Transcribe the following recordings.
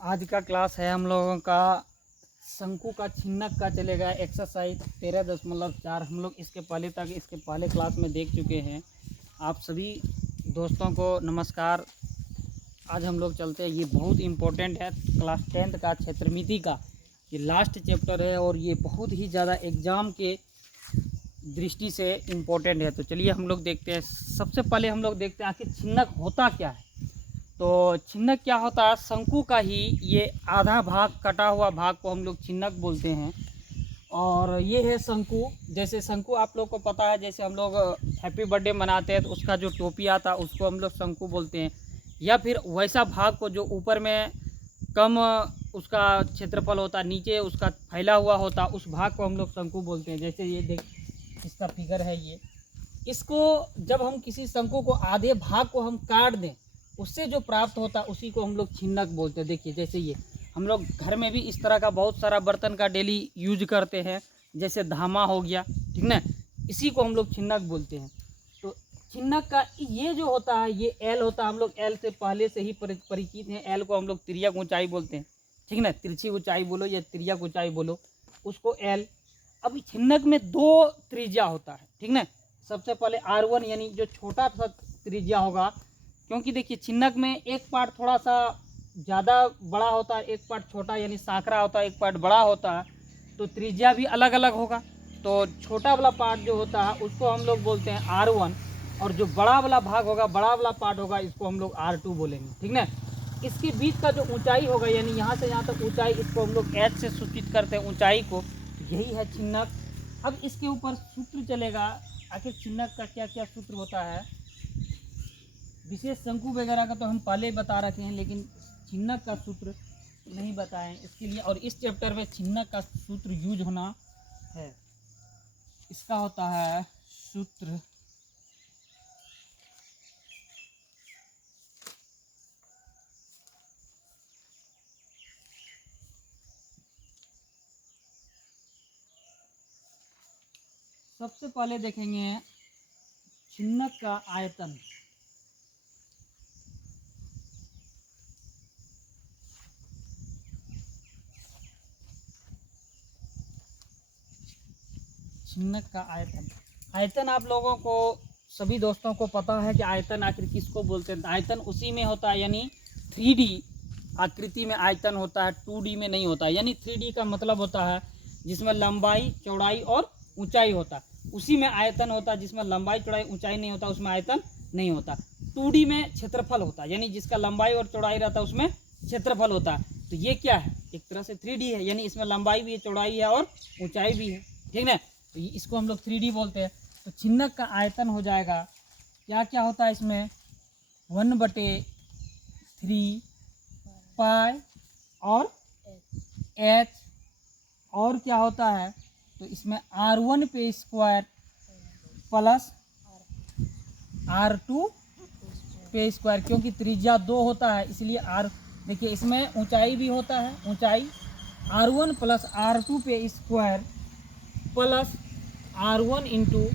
आज का क्लास है हम लोगों का शंकु का छिन्नक का चलेगा एक्सरसाइज 13.4। हम लोग इसके पहले क्लास में देख चुके हैं। आप सभी दोस्तों को नमस्कार। आज हम लोग चलते हैं, ये बहुत इम्पोर्टेंट है, क्लास 10th का क्षेत्रमिति का ये लास्ट चैप्टर है और ये बहुत ही ज़्यादा एग्ज़ाम के दृष्टि से इम्पोर्टेंट है। तो चलिए हम लोग देखते हैं। सबसे पहले हम लोग देखते हैं आखिर छिन्नक होता क्या है। तो छिन्नक क्या होता है, शंकु का ही ये आधा भाग, कटा हुआ भाग को हम लोग छिन्नक बोलते हैं। और ये है शंकु। जैसे शंकु आप लोग को पता है, जैसे हम लोग हैप्पी बर्थडे मनाते हैं तो उसका जो टोपी आता है उसको हम लोग शंकु बोलते हैं। या फिर वैसा भाग को जो ऊपर में कम उसका क्षेत्रफल होता है, नीचे उसका फैला हुआ होता है, उस भाग को हम लोग शंकु बोलते हैं। जैसे ये देख, इसका फिगर है ये। इसको जब हम किसी शंकु को आधे भाग को हम काट दें, उससे जो प्राप्त होता है उसी को हम लोग छिन्नक बोलते हैं। देखिए जैसे ये हम लोग घर में भी इस तरह का बहुत सारा बर्तन का डेली यूज करते हैं, जैसे धामा हो गया, ठीक ना, इसी को हम लोग छिन्नक बोलते हैं। तो छिन्नक का ये जो होता है ये एल होता है। हम लोग एल से पहले से ही परिचित हैं। एल को हम लोग तिर्यक ऊंचाई बोलते हैं, ठीक ना, तिरछी ऊंचाई बोलो या तिर्यक ऊंचाई बोलो, उसको एल। अब छिन्नक में दो त्रिज्या होता है, ठीक ना। सबसे पहले R1 यानी जो छोटा सा त्रिज्या होगा, क्योंकि देखिए छिन्नक में एक पार्ट थोड़ा सा ज़्यादा बड़ा होता है, एक पार्ट छोटा यानी सांकरा होता है, एक पार्ट बड़ा होता है, तो त्रिज्या भी अलग अलग होगा। तो छोटा वाला पार्ट जो होता है उसको हम लोग बोलते हैं R1, और जो बड़ा वाला भाग होगा, बड़ा वाला पार्ट होगा, इसको हम लोग R2 बोलेंगे, ठीक ना। इसके बीच का जो ऊंचाई होगा, यानी यहाँ से यहाँ तक ऊंचाई, इसको हम लोग H से सूचित करते हैं ऊंचाई को। यही है छिन्नक। अब इसके ऊपर सूत्र चलेगा, आखिर छिन्नक का क्या क्या सूत्र होता है। विशेष शंकु वगैरह का तो हम पहले ही बता रखे हैं, लेकिन छिन्नक का सूत्र नहीं बताएं इसके लिए। और इस चैप्टर में छिन्नक का सूत्र यूज होना है। इसका होता है सूत्र सबसे पहले देखेंगे छिन्नक का आयतन। छिन्नक का आयतन, आयतन आप लोगों को सभी दोस्तों को पता है कि आयतन आखिर किसको बोलते हैं। आयतन उसी में होता है, यानी 3D आकृति में आयतन होता है, 2D में नहीं होता है। यानी 3D का मतलब होता है जिसमें लंबाई, चौड़ाई और ऊंचाई होता है, उसी में आयतन होता है। जिसमें लंबाई, चौड़ाई, ऊंचाई नहीं होता उसमें आयतन नहीं होता। 2D में क्षेत्रफल होता है, यानी जिसका लंबाई और चौड़ाई रहता है उसमें क्षेत्रफल होता है। तो ये क्या है, एक तरह से 3D है, यानी इसमें लंबाई भी है, चौड़ाई है और ऊंचाई भी है, ठीक है। तो इसको हम लोग 3D बोलते हैं। तो छिन्नक का आयतन हो जाएगा, क्या क्या होता है इसमें, 1/3 पाई और H। और क्या होता है, तो इसमें R1 पे स्क्वायर प्लस R2 पे स्क्वायर, क्योंकि त्रिज्या 2 होता है इसलिए R। देखिए इसमें ऊंचाई भी होता है, ऊंचाई R1 प्लस R2 पे square plus R1 into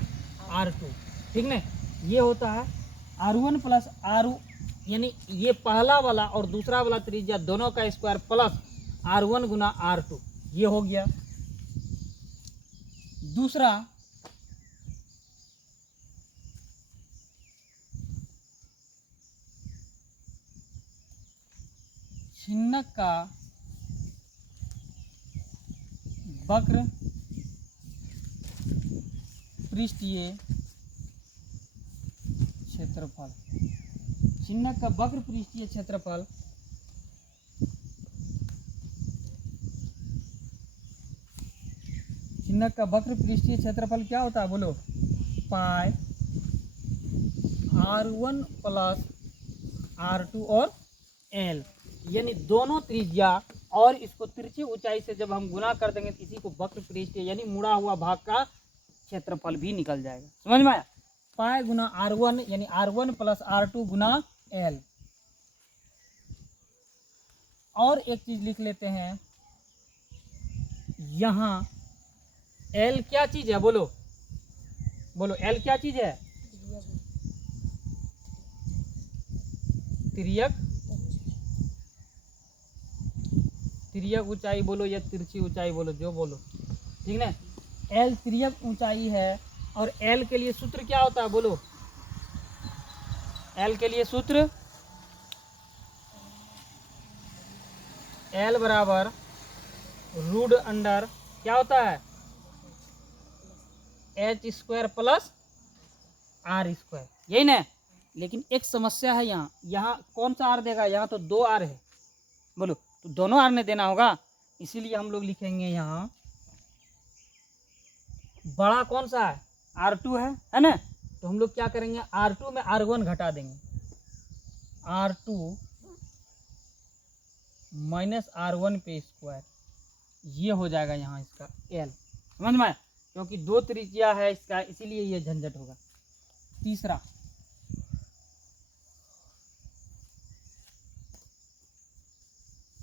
R2, ठीक ना। ये होता है R1 प्लस R, यानी ये पहला वाला और दूसरा वाला त्रिज्या दोनों का स्क्वायर प्लस R1 गुना R2, ये हो गया। दूसरा छिन्नक का वक्र पृष्ठीय क्षेत्रफल। छिन्नक का वक्र पृष्ठीय क्षेत्रफल छिन्नक का वक्र पृष्ठीय क्षेत्रफल क्या होता है, बोलो, पाई R1 प्लस R2 और L, यानी दोनों त्रिज्या और इसको तिरछी ऊंचाई से जब हम गुना कर देंगे तो इसी को वक्र पृष्ठीय यानी मुड़ा हुआ भाग का क्षेत्रफल भी निकल जाएगा। समझ में आया, पाई गुना R1 यानी R1 प्लस R2 गुना L। और एक चीज लिख लेते हैं, यहाँ L क्या चीज है, बोलो बोलो, L क्या चीज है, तिर्यक तिर्यक ऊंचाई बोलो या तिरछी ऊंचाई बोलो, जो बोलो, ठीक ना। एल तिर्यक ऊंचाई है और एल के लिए सूत्र क्या होता है बोलो, एल के लिए सूत्र एल बराबर रूट अंडर क्या होता है H square plus R square, यही ना। लेकिन एक समस्या है यहाँ, यहाँ कौन सा आर देगा, यहाँ तो 2 आर है बोलो, तो दोनों आर ने देना होगा, इसीलिए हम लोग लिखेंगे यहाँ बड़ा कौन सा है R2 है ना। तो हम लोग क्या करेंगे R2 में R1 घटा देंगे, R2 माइनस R1 पे स्क्वायर, ये हो जाएगा यहाँ इसका L, समझ में आया, क्योंकि 2 त्रिज्या है इसका, इसीलिए ये झंझट होगा। तीसरा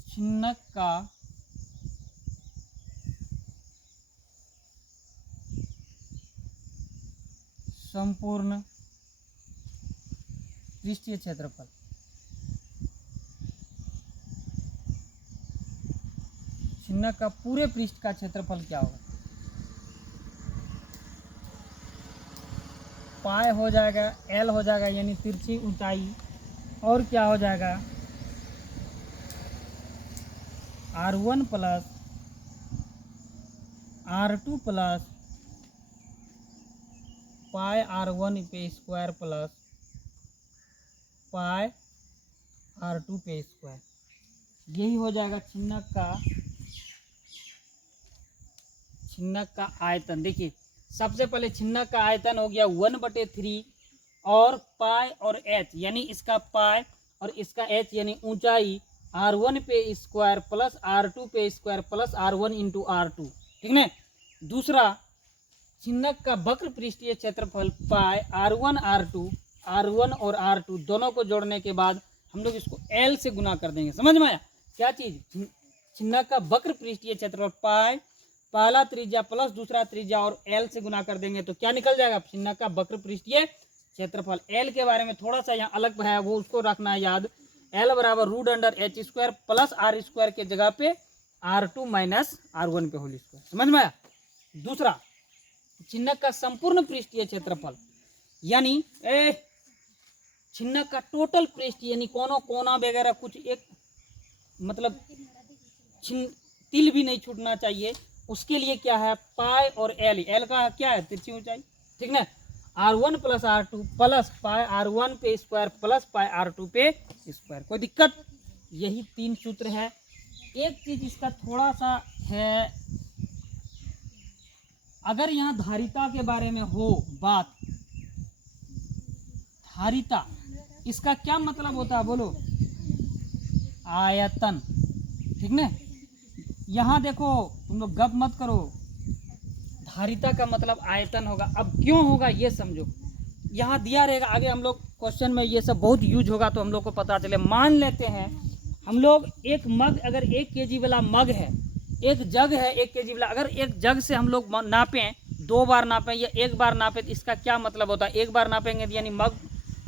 छिन्नक का संपूर्ण पृष्ठीय क्षेत्रफल, छिन्नक का पूरे पृष्ठ का क्षेत्रफल क्या होगा, पाई हो जाएगा, एल हो जाएगा यानी तिरछी ऊंचाई, और क्या हो जाएगा R1 plus R2 plus pi R1 पे स्क्वायर प्लस पाई R2 पे स्क्वायर, यही हो जाएगा छिन्नक का आयतन। देखिए सबसे पहले छिन्नक का आयतन हो गया 1/3 और पाई और एच यानी इसका पाई और इसका एच यानी ऊंचाई R1 पे स्क्वायर प्लस R2 पे square plus R1 into R2, ठीक ना। दूसरा छिन्नक का वक्र पृष्ठीय क्षेत्रफल पाई R1 और R2 दोनों को जोड़ने के बाद हम लोग इसको L से गुना कर देंगे, समझ में आया क्या चीज़। छिन्नक का वक्र पृष्ठीय क्षेत्रफल पाई पहला त्रिज्या प्लस दूसरा त्रिज्या और L से गुना कर देंगे तो क्या निकल जाएगा छिन्नक का वक्र पृष्ठीय क्षेत्रफल। L के बारे में थोड़ा सा यहाँ अलग है, वो उसको रखना है याद, L बराबर root under H square plus R square के जगह पे R2 माइनस R1 पे होल स्क्वायर, समझ में आया। दूसरा छिन्नक का संपूर्ण पृष्ठीय क्षेत्रफल यानी छिन्नक का टोटल पृष्ठ यानी कोना वगैरह कुछ एक मतलब तिल भी नहीं छूटना चाहिए, उसके लिए क्या है पाई और एल का क्या है तिरछी ऊंचाई, ठीक ना। R1 plus R2 plus pi R1 पे स्क्वायर प्लस पाई R2 पे स्क्वायर, कोई दिक्कत, यही 3 सूत्र है। एक चीज इसका थोड़ा सा है, अगर यहाँ धारिता के बारे में हो बात, धारिता इसका क्या मतलब होता है बोलो, आयतन, ठीक ना। यहाँ देखो तुम लोग गप मत करो, धारिता का मतलब आयतन होगा। अब क्यों होगा ये समझो, यहाँ दिया रहेगा, आगे हम लोग क्वेश्चन में ये सब बहुत यूज होगा तो हम लोग को पता चले। मान लेते हैं हम लोग एक मग, अगर 1 kg वाला मग है, एक जग है 1 kg वाला, अगर एक जग से हम लोग नापें, 2 बार नापें या 1 बार नापें, तो इसका क्या मतलब होता है, 1 बार नापेंगे यानी मग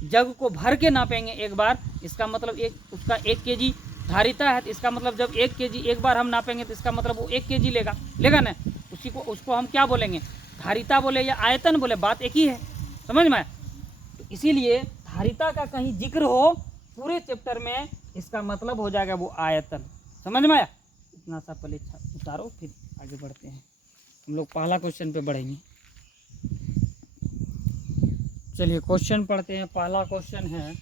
जग को भर के नापेंगे 1 बार, इसका मतलब उसका 1 kg धारिता है, तो इसका मतलब जब 1 kg 1 बार हम नापेंगे तो इसका मतलब वो 1 kg लेगा ना, उसको हम क्या बोलेंगे, धारिता बोले या आयतन बोले, बात एक ही है, समझ में। तो इसीलिए धारिता का कहीं जिक्र हो पूरे चैप्टर में, इसका मतलब हो जाएगा वो आयतन, समझ में आया। इतना सा पहले उतारो फिर आगे बढ़ते हैं, हम लोग पहला क्वेश्चन पे बढ़ेंगे। चलिए क्वेश्चन पढ़ते हैं। पहला क्वेश्चन है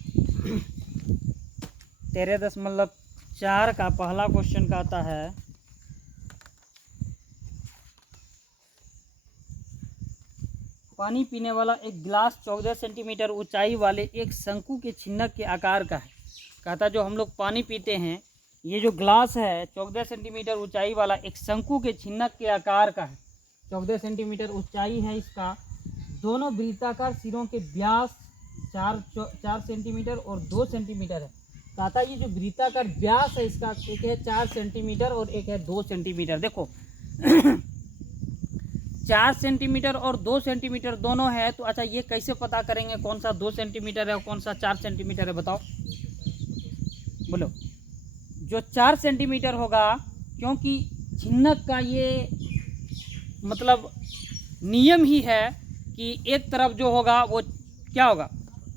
13.4 का पहला क्वेश्चन कहता है पानी पीने वाला एक गिलास 14 सेंटीमीटर ऊंचाई वाले एक शंकु के छिन्नक के आकार का है। कहता जो हम लोग पानी पीते हैं, ये जो ग्लास है 14 सेंटीमीटर ऊंचाई वाला एक शंकु के छिन्नक के आकार का है, 14 सेंटीमीटर ऊंचाई है इसका, दोनों वृत्ताकार सिरों के व्यास 4 सेंटीमीटर और 2 सेंटीमीटर है। कहता ये जो वृत्ताकार व्यास है इसका, एक है 4 सेंटीमीटर और एक है 2 सेंटीमीटर। देखो 4 सेंटीमीटर और 2 सेंटीमीटर दोनों है, तो अच्छा ये कैसे पता करेंगे कौन सा 2 सेंटीमीटर है और कौन सा 4 सेंटीमीटर है, बताओ बोलो। जो 4 सेंटीमीटर होगा क्योंकि छिन्नक का ये मतलब नियम ही है कि एक तरफ जो होगा वो क्या होगा,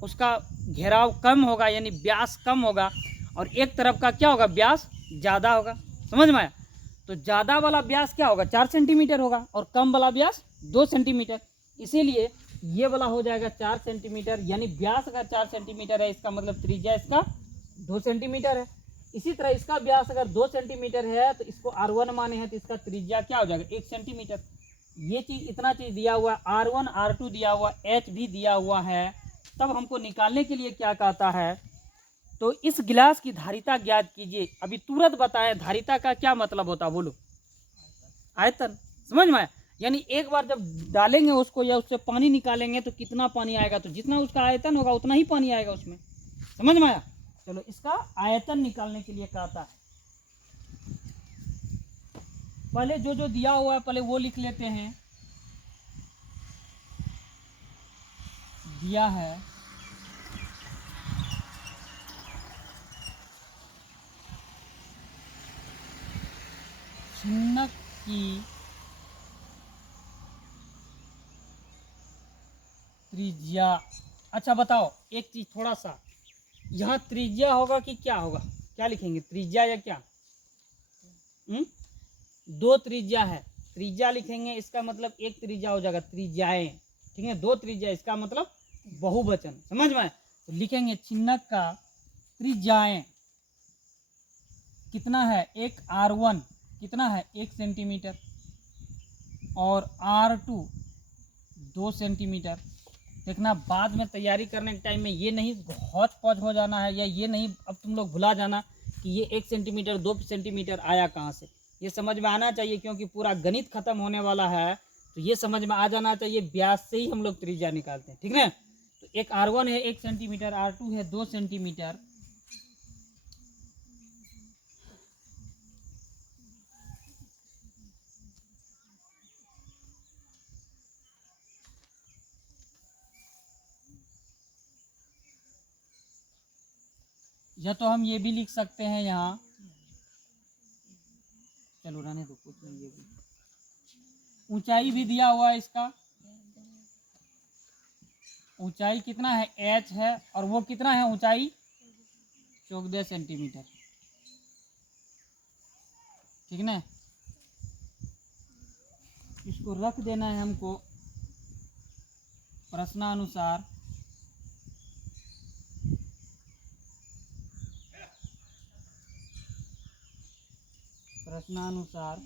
उसका घेराव कम होगा, यानी व्यास कम होगा, और एक तरफ का क्या होगा, व्यास ज़्यादा होगा। समझ में आया? तो ज़्यादा वाला व्यास क्या होगा, 4 सेंटीमीटर होगा, और कम वाला व्यास 2 सेंटीमीटर। इसीलिए ये वाला हो जाएगा 4 सेंटीमीटर, यानी व्यास अगर 4 सेंटीमीटर है, इसका मतलब त्रिज्या इसका 2 सेंटीमीटर है। इसी तरह इसका व्यास अगर 2 सेंटीमीटर है तो इसको R1 माने हैं, तो इसका त्रिज्या क्या हो जाएगा, 1 सेंटीमीटर। ये चीज़, इतना चीज़ दिया हुआ है, R1 R2 दिया हुआ, H भी दिया हुआ है। तब हमको निकालने के लिए क्या कहता है, तो इस गिलास की धारिता ज्ञात कीजिए। अभी तुरंत बताया धारिता का क्या मतलब होता, बोलो। आयतन। समझ में आया? यानी एक बार जब डालेंगे उसको या उससे पानी निकालेंगे तो कितना पानी आएगा, तो जितना उसका आयतन होगा उतना ही पानी आएगा उसमें। समझ में आया? चलो, इसका आयतन निकालने के लिए कहता है। पहले जो जो दिया हुआ है पहले वो लिख लेते हैं। दिया है छिन्नक की त्रिज्या। अच्छा बताओ एक चीज, थोड़ा सा यहाँ त्रिज्या होगा कि क्या होगा, क्या लिखेंगे, त्रिज्या या क्या? दो त्रिज्या है, त्रिज्या लिखेंगे, इसका मतलब एक त्रिज्या हो जाएगा, त्रिज्याएं। ठीक है, दो त्रिज्या, इसका मतलब बहुवचन। समझ में? तो लिखेंगे छिन्नक का त्रिज्याएं कितना है, एक R1 कितना है, 1 सेंटीमीटर, और R2 2 सेंटीमीटर। देखना बाद में तैयारी करने के टाइम में ये नहीं हौच पौच हो जाना है, या ये नहीं अब तुम लोग भुला जाना कि ये 1 सेंटीमीटर 2 सेंटीमीटर आया कहाँ से। ये समझ में आना चाहिए, क्योंकि पूरा गणित खत्म होने वाला है, तो ये समझ में आ जाना चाहिए, व्यास से ही हम लोग त्रिज्या निकालते हैं। ठीक है, तो एक R1 है 1 सेंटीमीटर, R2 है 2 सेंटीमीटर। या तो हम ये भी लिख सकते हैं यहाँ, चलो रहने दो, कुछ नहीं, ये भी ऊंचाई भी दिया हुआ है इसका। ऊंचाई कितना है, h है, और वो कितना है ऊंचाई, 14 सेंटीमीटर। ठीक ना, इसको रख देना है हमको प्रश्नानुसार। प्रश्नानुसार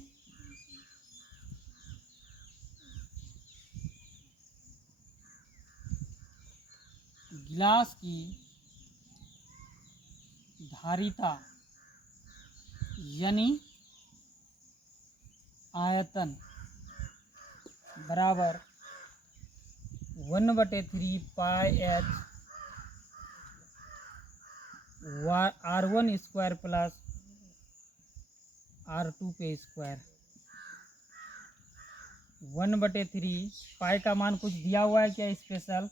गिलास की धारिता यानी आयतन बराबर 1/3 पाई h R1 square plus R2 पे स्क्वायर। 1/3 पाई का मान कुछ दिया हुआ है क्या स्पेशल?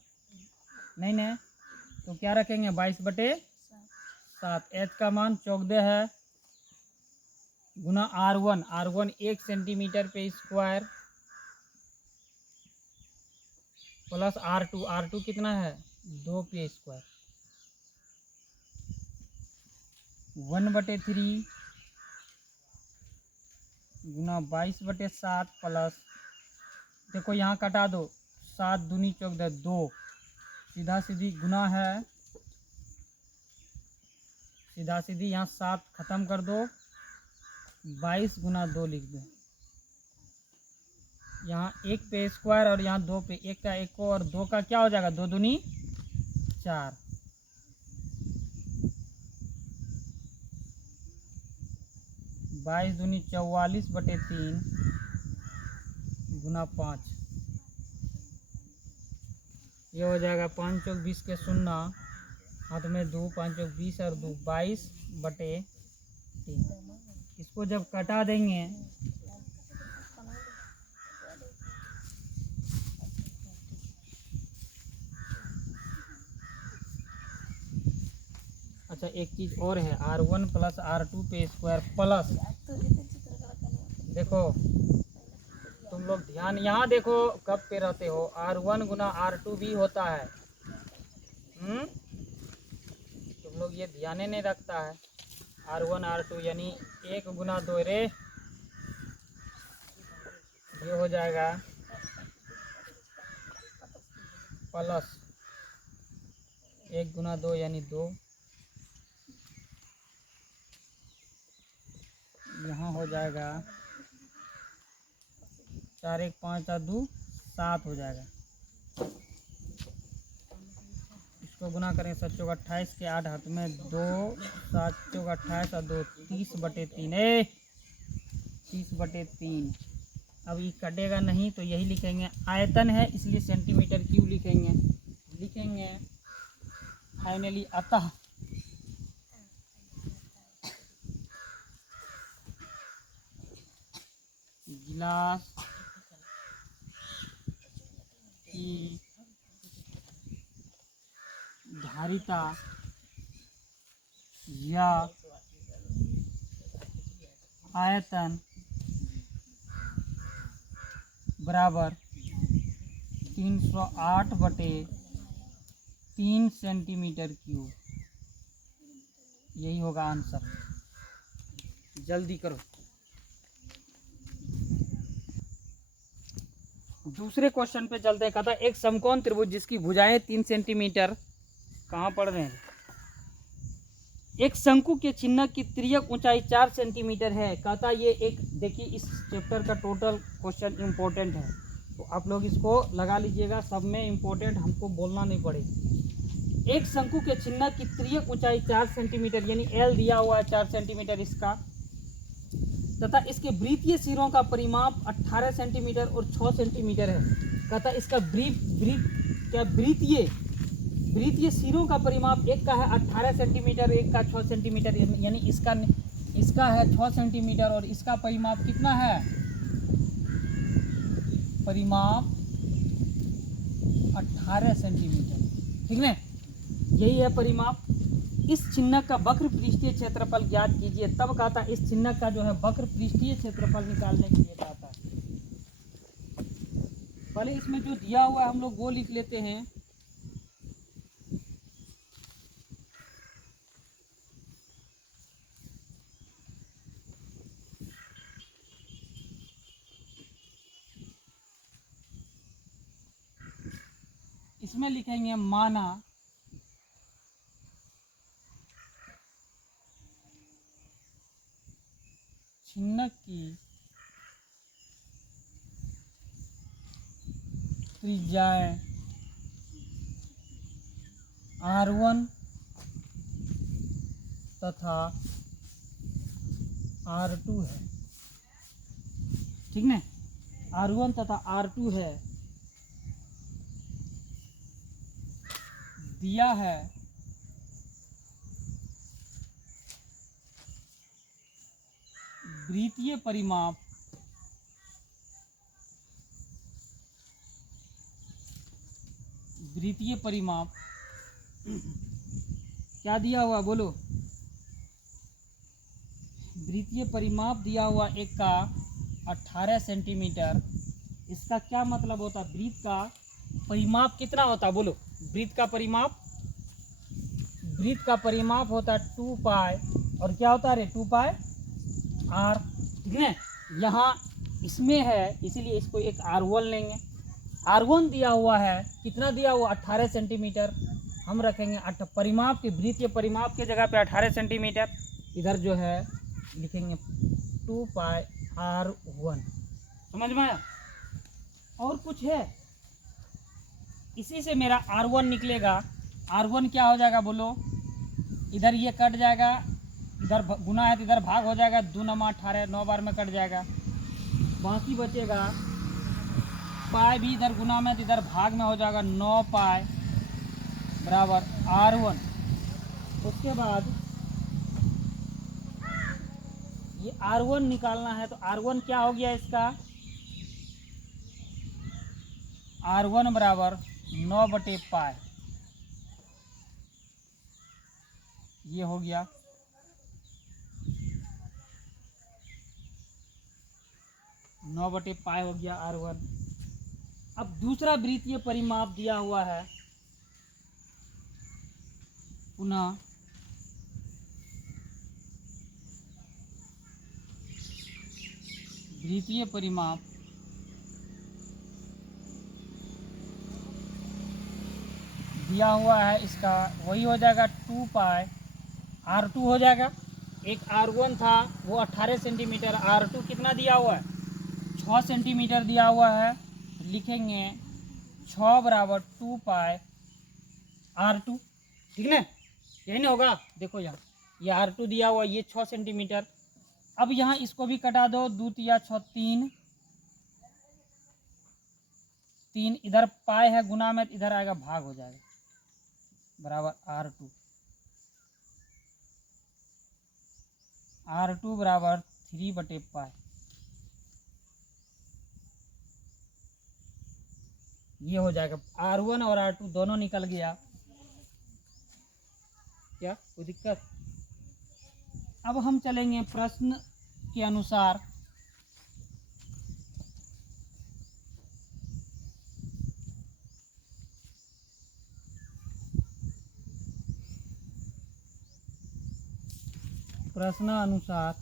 नहीं ना, तो क्या रखेंगे, 22/7। h का मान 14 है, गुना R1 1 सेंटीमीटर पे स्क्वायर, प्लस R2 कितना है, 2 पे स्क्वायर। 1/3 गुना 22/7 प्लस, देखो यहाँ कटा दो, 7 दूनी 14 2, सीधा सीधी गुना है, सीधा सीधी यहाँ 7 खत्म कर दो, 22 गुना 2 लिख दो। यहाँ 1 पे स्क्वायर और यहाँ 2 पे, 1 का 1 को और 2 का क्या हो जाएगा, 2 दूनी 4, 22 दूनी 44/3 गुना 5, ये हो जाएगा 5 चौक 20 के 0, हाथ में 2, 5 चौक 20 और 2 22/3। इसको जब कटा देंगे, अच्छा एक चीज़ और है, R1 प्लस R2 पे स्क्वायर प्लस देखो तुम लोग ध्यान यहाँ देखो कब पे रहते हो, R1 गुना R2 भी होता है। तुम लोग ये ध्यान ही नहीं रखता है। R1 R2 यानी 1 गुना 2 रे, ये हो जाएगा प्लस 1 गुना 2 यानी 2, यहाँ हो जाएगा 4 1 5 और 2 7 हो जाएगा। इसको गुना करें 7 चौक 28 के 8 हाथ में 2, 7 चौक 28 और 2 30/3 30/3। अब ये कटेगा नहीं तो यही लिखेंगे, आयतन है इसलिए सेंटीमीटर क्यूब लिखेंगे फाइनली। अतः गिलास की धारिता या आयतन बराबर 308/3 सेंटीमीटर क्यूब। यही होगा आंसर। जल्दी करो। दूसरे क्वेश्चन पे चलते हैं। कहता एक समकोण त्रिभुज जिसकी भुजाएं 3 सेंटीमीटर, कहाँ पढ़ रहे हैं, एक शंकु के चिन्ह की तिर्यक ऊंचाई 4 सेंटीमीटर है। कहता ये एक, देखिए इस चैप्टर का टोटल क्वेश्चन इम्पोर्टेंट है, तो आप लोग इसको लगा लीजिएगा, सब में इम्पोर्टेंट, हमको बोलना नहीं पड़ेगा। एक शंकु के चिन्ह की तिर्यक ऊंचाई 4 सेंटीमीटर यानी एल दिया हुआ है 4 सेंटीमीटर इसका, तथा इसके वृत्तीय सिरों का परिमाप 18 सेंटीमीटर और 6 सेंटीमीटर है। कहता इसका वृत्तीय सिरों का परिमाप एक का है 18 सेंटीमीटर, एक का 6 सेंटीमीटर, यानी इसका है 6 सेंटीमीटर और इसका परिमाप कितना है, परिमाप 18 सेंटीमीटर। ठीक है, यही है परिमाप। इस चिन्ह का वक्र पृष्ठीय क्षेत्रफल ज्ञात कीजिए। तब कहता इस चिन्ह का जो है वक्र पृष्ठीय क्षेत्रफल निकालने के लिए कहता है। पहले इसमें जो दिया हुआ है हम लोग वो लिख लेते हैं। इसमें लिखेंगे माना चिन्ह की त्रिज्याएं R1 तथा R2 है। ठीक ना, R1 तथा R2 है, दिया है वृत्तीय परिमाप क्या दिया हुआ बोलो, वृत्तीय परिमाप दिया हुआ एक का 18 सेंटीमीटर। इसका क्या मतलब होता है, वृत्त का परिमाप कितना होता बोलो, वृत्त का परिमाप होता है 2 पाई, और क्या होता है 2 पाई R। ठीक है, यहाँ इसमें है इसीलिए इसको एक R1 लेंगे। R1 दिया हुआ है, कितना दिया हुआ 18 सेंटीमीटर, हम रखेंगे परिमाप के वृत्तीय परिमाप के जगह पे 18 सेंटीमीटर, इधर जो है लिखेंगे 2 पाई R1। समझ में आया? और कुछ है, इसी से मेरा R1 निकलेगा। R1 क्या हो जाएगा बोलो, इधर ये कट जाएगा, इधर गुना है तो इधर भाग हो जाएगा, 2 9 18 9 बार में कट जाएगा, बाकी बचेगा पाई भी इधर गुना में तो इधर भाग में हो जाएगा, 9 पाई बराबर R1। उसके बाद ये R1 निकालना है तो R1 क्या हो गया इसका, R1 बराबर 9/पाई, ये हो गया। 9/π हो गया R1। अब दूसरा वृत्तीय परिमाप दिया हुआ है, पुनः वृत्तीय परिमाप दिया हुआ है, इसका वही हो जाएगा 2π R2 हो जाएगा। एक R1 था वो 18 सेंटीमीटर, R2 कितना दिया हुआ है 6 सेंटीमीटर दिया हुआ है। लिखेंगे 6 बराबर 2π R2, ठीक ना, यही ना होगा। देखो यहाँ ये R2 दिया हुआ, ये 6 सेंटीमीटर। अब यहाँ इसको भी कटा दो, 2 तिया 6 3, इधर पाई है गुना में, इधर आएगा भाग हो जाएगा, बराबर R2 बराबर 3/π। ये हो जाएगा। R1 और R2 दोनों निकल गया, क्या कोई दिक्कत। अब हम चलेंगे प्रश्न के अनुसार। प्रश्न अनुसार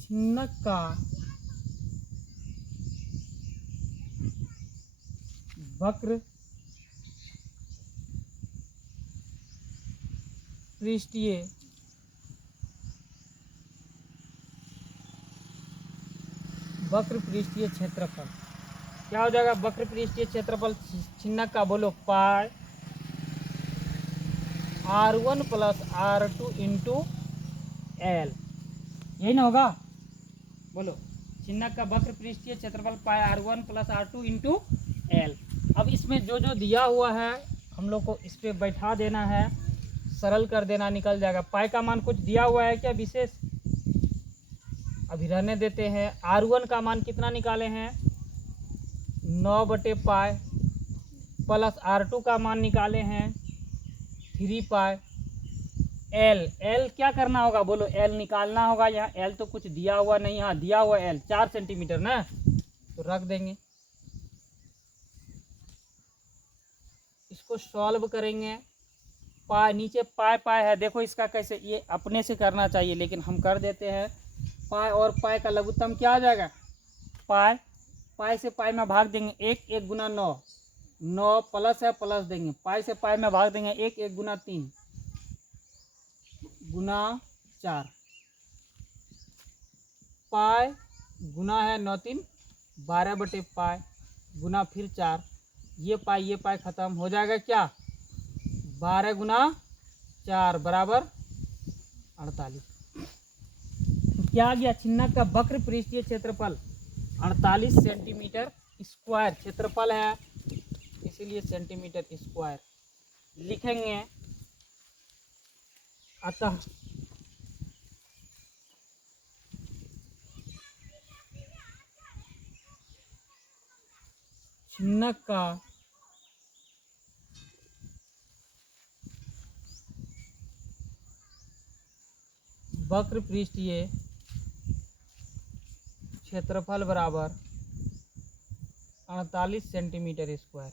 छिन्नक का वक्र पृष्ठीय क्षेत्रफल क्या हो जाएगा। वक्र पृष्ठीय क्षेत्रफल छिन्नक का, बोलो पाई R1 plus R2 into L, यही ना होगा। बोलो छिन्नक का वक्र पृष्ठीय क्षेत्रफल पाई R1 plus R2 into L। अब इसमें जो जो दिया हुआ है हम लोग को इस पे बैठा देना है, सरल कर देना, निकल जाएगा। पाई का मान कुछ दिया हुआ है क्या विशेष, अभी रहने देते हैं। R1 का मान कितना निकाले हैं 9/π, प्लस R2 का मान निकाले हैं 3π। L क्या करना होगा, बोलो L निकालना होगा। यहाँ L तो कुछ दिया हुआ नहीं, हाँ दिया हुआ L 4 सेंटीमीटर ना, तो रख देंगे। इसको सॉल्व करेंगे, पाई नीचे पाई है, देखो इसका कैसे, ये अपने से करना चाहिए लेकिन हम कर देते हैं। पाई और पाई का लघुत्तम क्या आ जाएगा, पाई से पाई में भाग देंगे, 1 गुना 9 प्लस है, प्लस देंगे, पाई से पाई में भाग देंगे, 1 गुना 3 गुना 4, पाई गुना है 9 3 12/π गुना फिर 4, ये पाई खत्म हो जाएगा, क्या 12 गुना 4 बराबर 48। क्या आ गया, छिन्नक का वक्र पृष्ठीय क्षेत्रफल 48 सेंटीमीटर स्क्वायर क्षेत्रफल है, इसीलिए सेंटीमीटर स्क्वायर लिखेंगे। अतः छिन्नक का वक्र पृष्ठीय क्षेत्रफल बराबर 48 सेंटीमीटर स्क्वायर।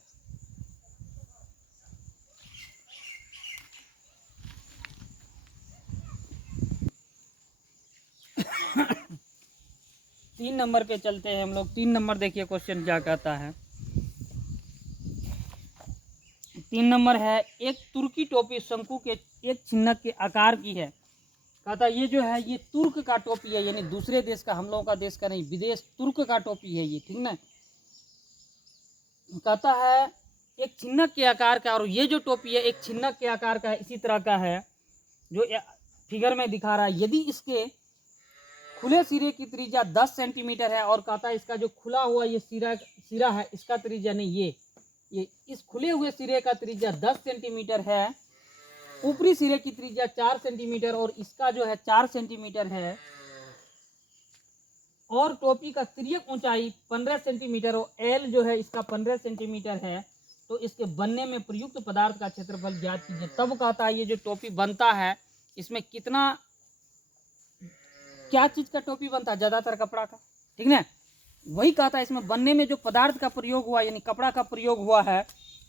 तीन नंबर पे चलते हैं हम लोग। 3 नंबर देखिए क्वेश्चन क्या कहता है। 3 नंबर है, एक तुर्की टोपी शंकु के एक छिन्नक के आकार की है। कहता ये जो है ये तुर्क का टोपी है, यानी दूसरे देश का, हम लोगों का देश का नहीं, विदेश तुर्क का टोपी है ये, ठीक ना। कहता है एक छिन्नक के आकार का, और ये जो टोपी है एक छिन्नक के आकार का है, इसी तरह का है जो फिगर में दिखा रहा है। यदि इसके खुले सिरे की त्रिज्या 10 सेंटीमीटर है, और कहता है इसका जो खुला हुआ ये सिरा है, इसका त्रिज्या नहीं, ये इस खुले हुए सिरे का त्रिज्या 10 सेंटीमीटर है, ऊपरी सिरे की त्रिज्या 4 सेंटीमीटर और इसका जो है 4 सेंटीमीटर है, और टोपी का तिर्यक ऊंचाई 15 सेंटीमीटर और एल जो है इसका 15 सेंटीमीटर है, तो इसके बनने में प्रयुक्त पदार्थ का क्षेत्रफल ज्ञात कीजिए। तब कहता है ये जो टोपी बनता है इसमें कितना, क्या चीज़ का टोपी बनता है, ज़्यादातर कपड़ा का, ठीक ना। वही कहता है इसमें बनने में जो पदार्थ का प्रयोग हुआ यानी कपड़ा का प्रयोग हुआ है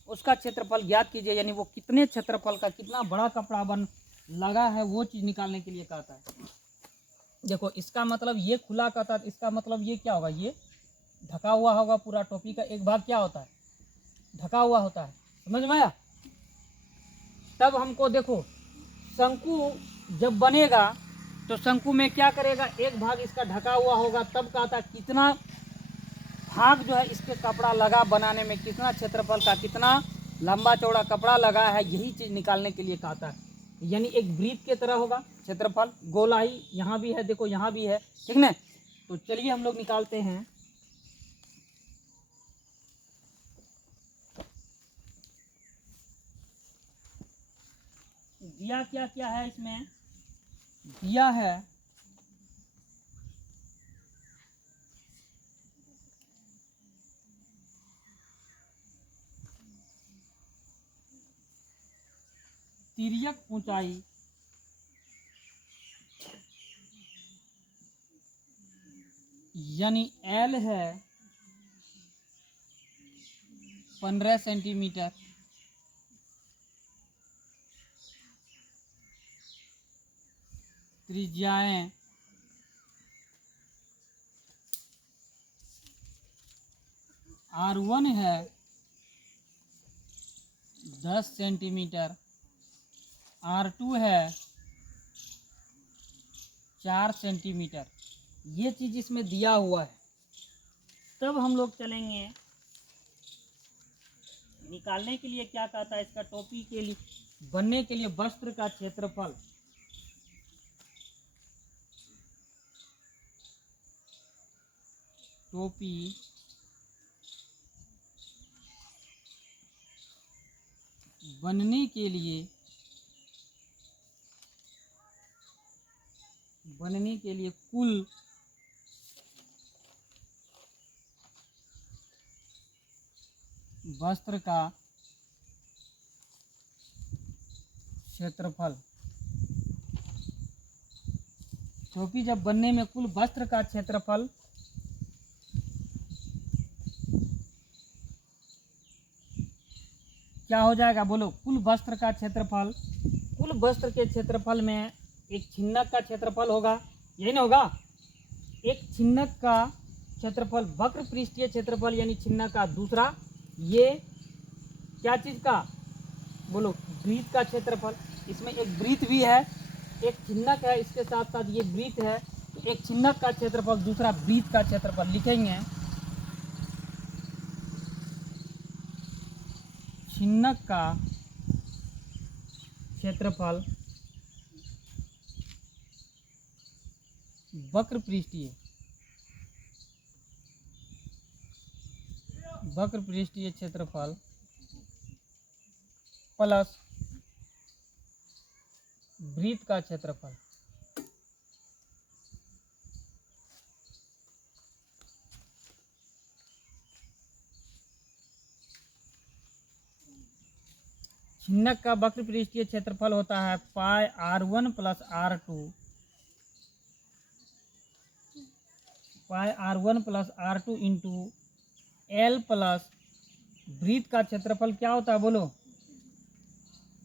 उसका क्षेत्रफल ज्ञात कीजिए, यानी वो कितने क्षेत्रफल का, कितना बड़ा कपड़ा बन लगा है वो चीज़ निकालने के लिए कहता है। देखो इसका मतलब ये खुला कहता है, इसका मतलब ये क्या होगा, ये ढका हुआ होगा, पूरा टोपी का एक भाग क्या होता है, ढका हुआ होता है, समझ में आया। तब हमको देखो शंकु जब बनेगा तो शंकु में क्या करेगा, एक भाग इसका ढका हुआ होगा, तब कहता है कितना भाग जो है इसके कपड़ा लगा बनाने में, कितना क्षेत्रफल का, कितना लंबा चौड़ा कपड़ा लगा है, यही चीज़ निकालने के लिए कहता है। यानी एक वृत्त के तरह होगा क्षेत्रफल, गोलाई यहाँ भी है, देखो यहाँ भी है, ठीक ना। तो चलिए हम लोग निकालते हैं। दिया क्या क्या है इसमें, दिया है तिर्यक ऊंचाई यानी L है 15 सेंटीमीटर, त्रिज्याएं R1 है 10 सेंटीमीटर, R2 है 4 सेंटीमीटर, ये चीज़ इसमें दिया हुआ है। तब हम लोग चलेंगे निकालने के लिए, क्या कहता है इसका टोपी के लिए बनने के लिए वस्त्र का क्षेत्रफल, टोपी बनने के लिए कुल वस्त्र का क्षेत्रफल, टोपी जब बनने में कुल वस्त्र का क्षेत्रफल क्या हो जाएगा, बोलो, कुल वस्त्र का क्षेत्रफल। कुल वस्त्र के क्षेत्रफल में एक छिन्नक का क्षेत्रफल होगा, यही ना होगा, एक छिन्नक का क्षेत्रफल, वक्र पृष्ठीय क्षेत्रफल यानी छिन्नक का, दूसरा ये क्या चीज़ का, बोलो, वृत्त का क्षेत्रफल। इसमें एक वृत्त भी है, एक छिन्नक है, इसके साथ साथ ये वृत्त है, तो एक छिन्नक का क्षेत्रफल, दूसरा वृत्त का क्षेत्रफल लिखेंगे। छिन्नक का क्षेत्रफल वक्र पृष्ठीय क्षेत्रफल प्लस वृत्त का क्षेत्रफल। छिन्नक का वक्र पृष्ठीय क्षेत्रफल होता है पाई R1 प्लस R2, पाई R1 plus R2 into L plus वृत्त का क्षेत्रफल क्या होता है, बोलो,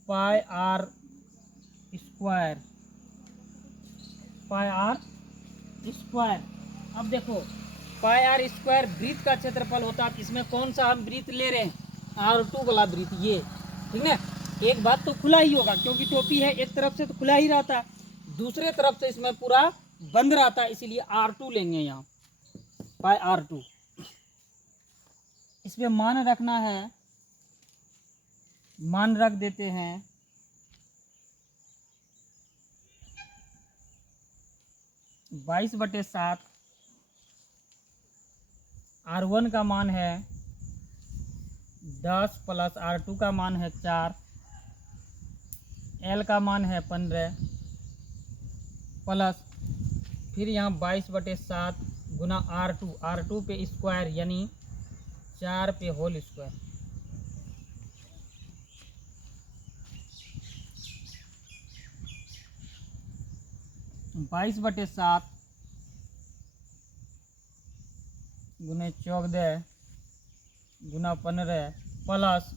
पाई R स्क्वायर, पाई R स्क्वायर। अब देखो पाई R स्क्वायर वृत्त का क्षेत्रफल होता है, इसमें कौन सा हम वृत्त ले रहे हैं, R2 वाला वृत्त, ये, ठीक है। एक बात तो खुला ही होगा क्योंकि टोपी है, एक तरफ से तो खुला ही रहता है, दूसरे तरफ से इसमें पूरा बंद रहता है, इसीलिए R2 लेंगे यहाँ, पाई R2। इसमें मान रखना है, मान रख देते हैं 22/7, R1 का मान है 10 प्लस R2 का मान है 4, L का मान है 15 प्लस फिर यहाँ 22/7 गुना R2 पे स्क्वायर यानी 4 पे होल स्क्वायर, 22/7 गुने 14 गुना 15 प्लस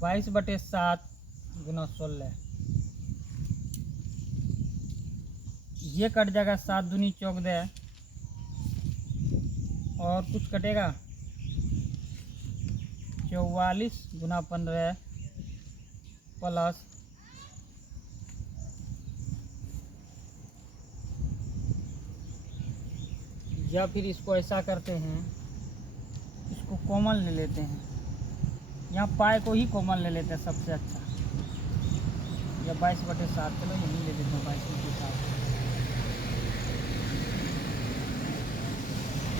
22/7 गुना 16। ये कट जाएगा 7 दूनी 14 और कुछ कटेगा 44 गुना 15 प्लस 22। या फिर इसको ऐसा करते हैं, इसको कॉमन ले लेते हैं, यहाँ पाए को ही कॉमन ले लेते हैं सबसे अच्छा। या 22/7, चलो यही ले लेते हैं 22/7।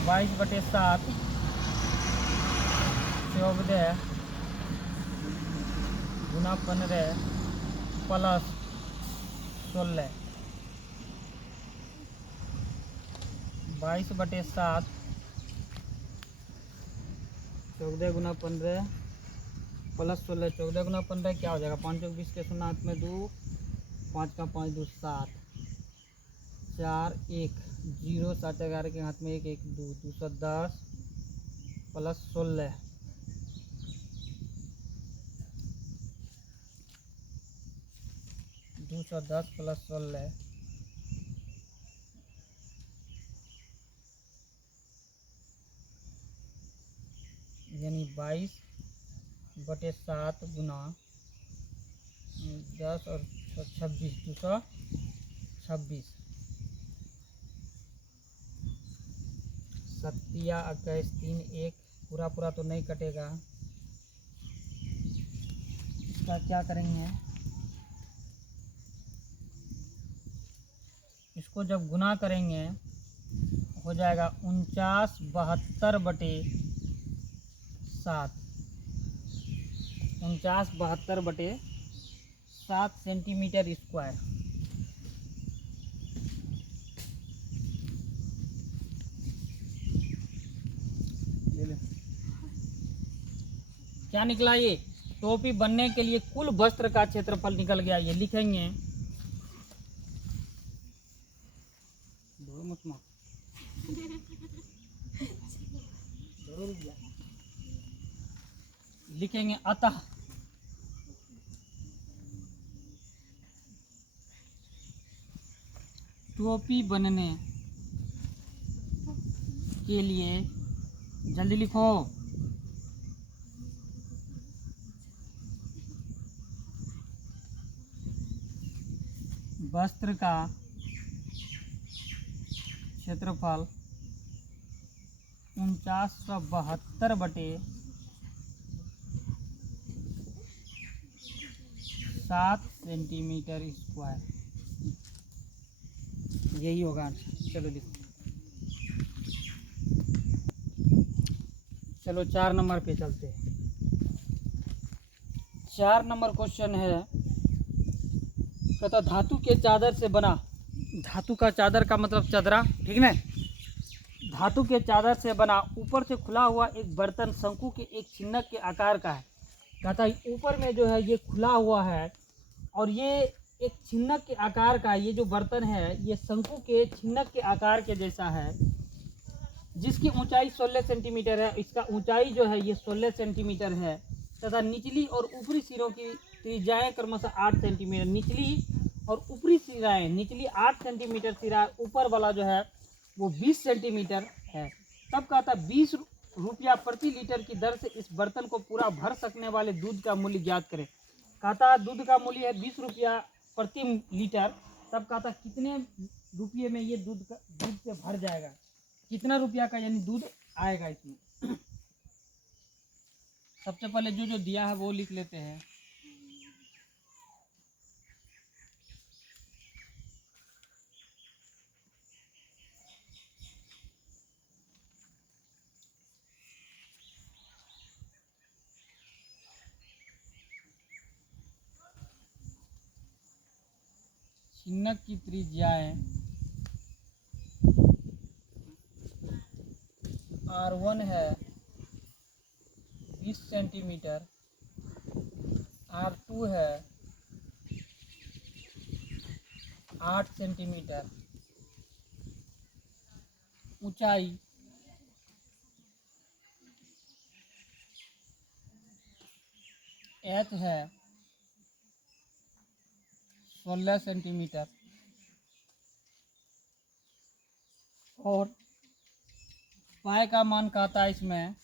22/7 14 गुना 15 प्लस 16। 22/7 14 गुना 15 प्लस 16। 14 गुना 15 क्या हो जाएगा? 5 20 के 0 हाथ में 2, 5 का 5 2 7, 4 1 0, 7 11 के हाथ में 1 1 2, 210 प्लस 16। 210 प्लस 16 यानी 22/7 गुना 10 और 26, 226। 7 21 3 1 पूरा पूरा तो नहीं कटेगा। इसका क्या करेंगे, इसको जब गुना करेंगे हो जाएगा 49/72/7। 49/72/7 सेंटीमीटर स्क्वायर। क्या निकला? ये टोपी बनने के लिए कुल वस्त्र का क्षेत्रफल निकल गया। ये लिखेंगे, लिखेंगे अतः टोपी बनने के लिए, जल्दी लिखो, वस्त्र का क्षेत्रफल 49/72/7 सेंटीमीटर स्क्वायर। यही होगा आंसर। चलो लिखो। चलो 4 नंबर पे चलते हैं। 4 नंबर क्वेश्चन है, कहता धातु के चादर से बना, धातु का चादर का मतलब चादरा, ठीक ना। धातु के चादर से बना ऊपर से खुला हुआ एक बर्तन शंकु के एक चिन्हक के आकार का है। कहता है ऊपर में जो है ये खुला हुआ है और ये एक चिन्हक के आकार का है। ये जो बर्तन है ये शंकु के चिन्हक के आकार के जैसा है, जिसकी ऊंचाई 16 सेंटीमीटर है। इसका ऊंचाई जो है ये 16 सेंटीमीटर है तथा निचली और ऊपरी सिरों की त्रिज्याएं क्रमशः 8 सेंटीमीटर। निचली और ऊपरी सिराएं, निचली 8 सेंटीमीटर सिरा, ऊपर वाला जो है वो 20 सेंटीमीटर है। तब कहता 20 रुपया प्रति लीटर की दर से इस बर्तन को पूरा भर सकने वाले दूध का मूल्य ज्ञात करें। कहता दूध का मूल्य है 20 रुपया प्रति लीटर। तब कहता कितने रुपये में ये दूध से भर जाएगा, कितना रुपया का यानी दूध आएगा इसमें। सबसे पहले जो जो दिया है वो लिख लेते हैं। चिन्हक की त्रिज्याएं R1 है 20 सेंटीमीटर, R2 है 8 सेंटीमीटर। ऊंचाई एच है 16 सेंटीमीटर और पाए का मान कहता है इसमें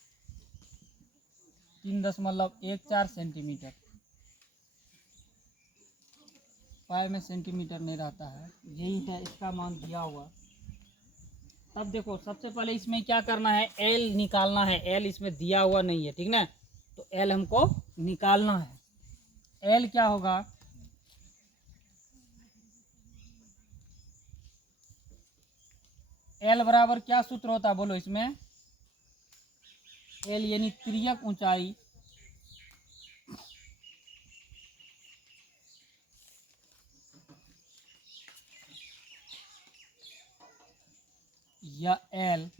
3.14 सेंटीमीटर। पाए में सेंटीमीटर नहीं रहता है, यही है इसका मान दिया हुआ। तब देखो सबसे पहले इसमें क्या करना है, एल निकालना है। एल इसमें दिया हुआ नहीं है, ठीक ना, तो एल हमको निकालना है। एल क्या होगा, एल बराबर क्या सूत्र होता है बोलो इसमें, एल यानी तिर्यक ऊंचाई या L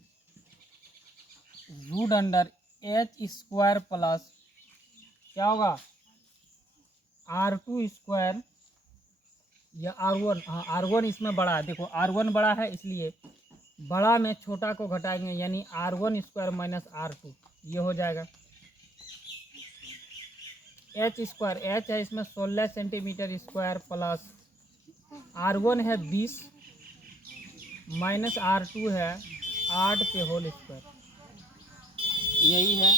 root under H square plus क्या होगा R2 स्क्वायर या R1। हाँ R1 इसमें बड़ा है, देखो R1 बड़ा है इसलिए बड़ा में छोटा को घटाएंगे यानी R1 स्क्वायर माइनस R2, ये हो जाएगा। एच स्क्वायर, एच है इसमें 16 सेंटीमीटर स्क्वायर प्लस R1 है 20 माइनस R2 है 8 के होल स्क्वायर, यही है।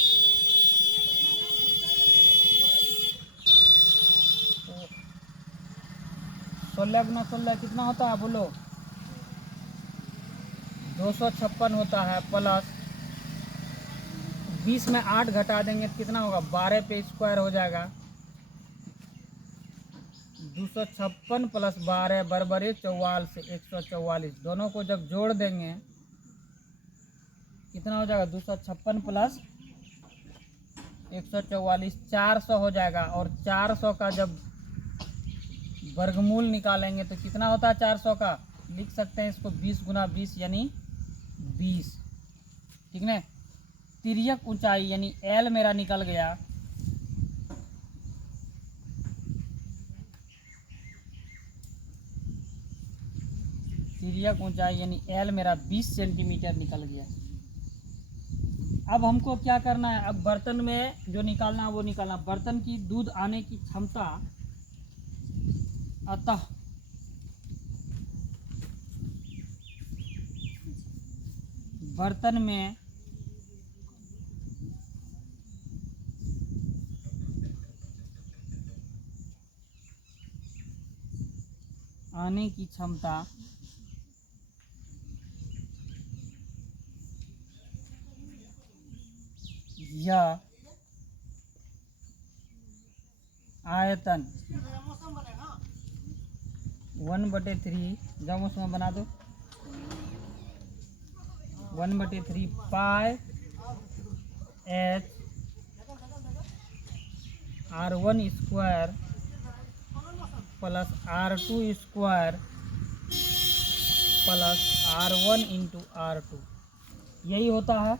16 गुना 16 कितना होता है बोलो, 256 होता है प्लस 20 में 8 घटा देंगे तो कितना होगा, 12 पे स्क्वायर हो जाएगा। 256 प्लस 12 बराबर 44, 144। दोनों को जब जोड़ देंगे कितना हो जाएगा, 256 प्लस 144 400 हो जाएगा। और 400 का जब वर्गमूल निकालेंगे तो कितना होता है 400 का, लिख सकते हैं इसको 20 गुना 20 यानी 20, ठीक ना। तिर्यक ऊंचाई यानी एल मेरा निकल गया तिर्यक ऊंचाई यानी एल मेरा 20 सेंटीमीटर निकल गया। अब हमको क्या करना है, अब बर्तन में जो निकालना है वो निकालना। बर्तन की दूध आने की क्षमता, अतः बर्तन में आने की क्षमता या आयतन 1/3, जब उसमें बना दो 1/3 pi h R1 square plus R2 square plus R1 into R2, यही होता है।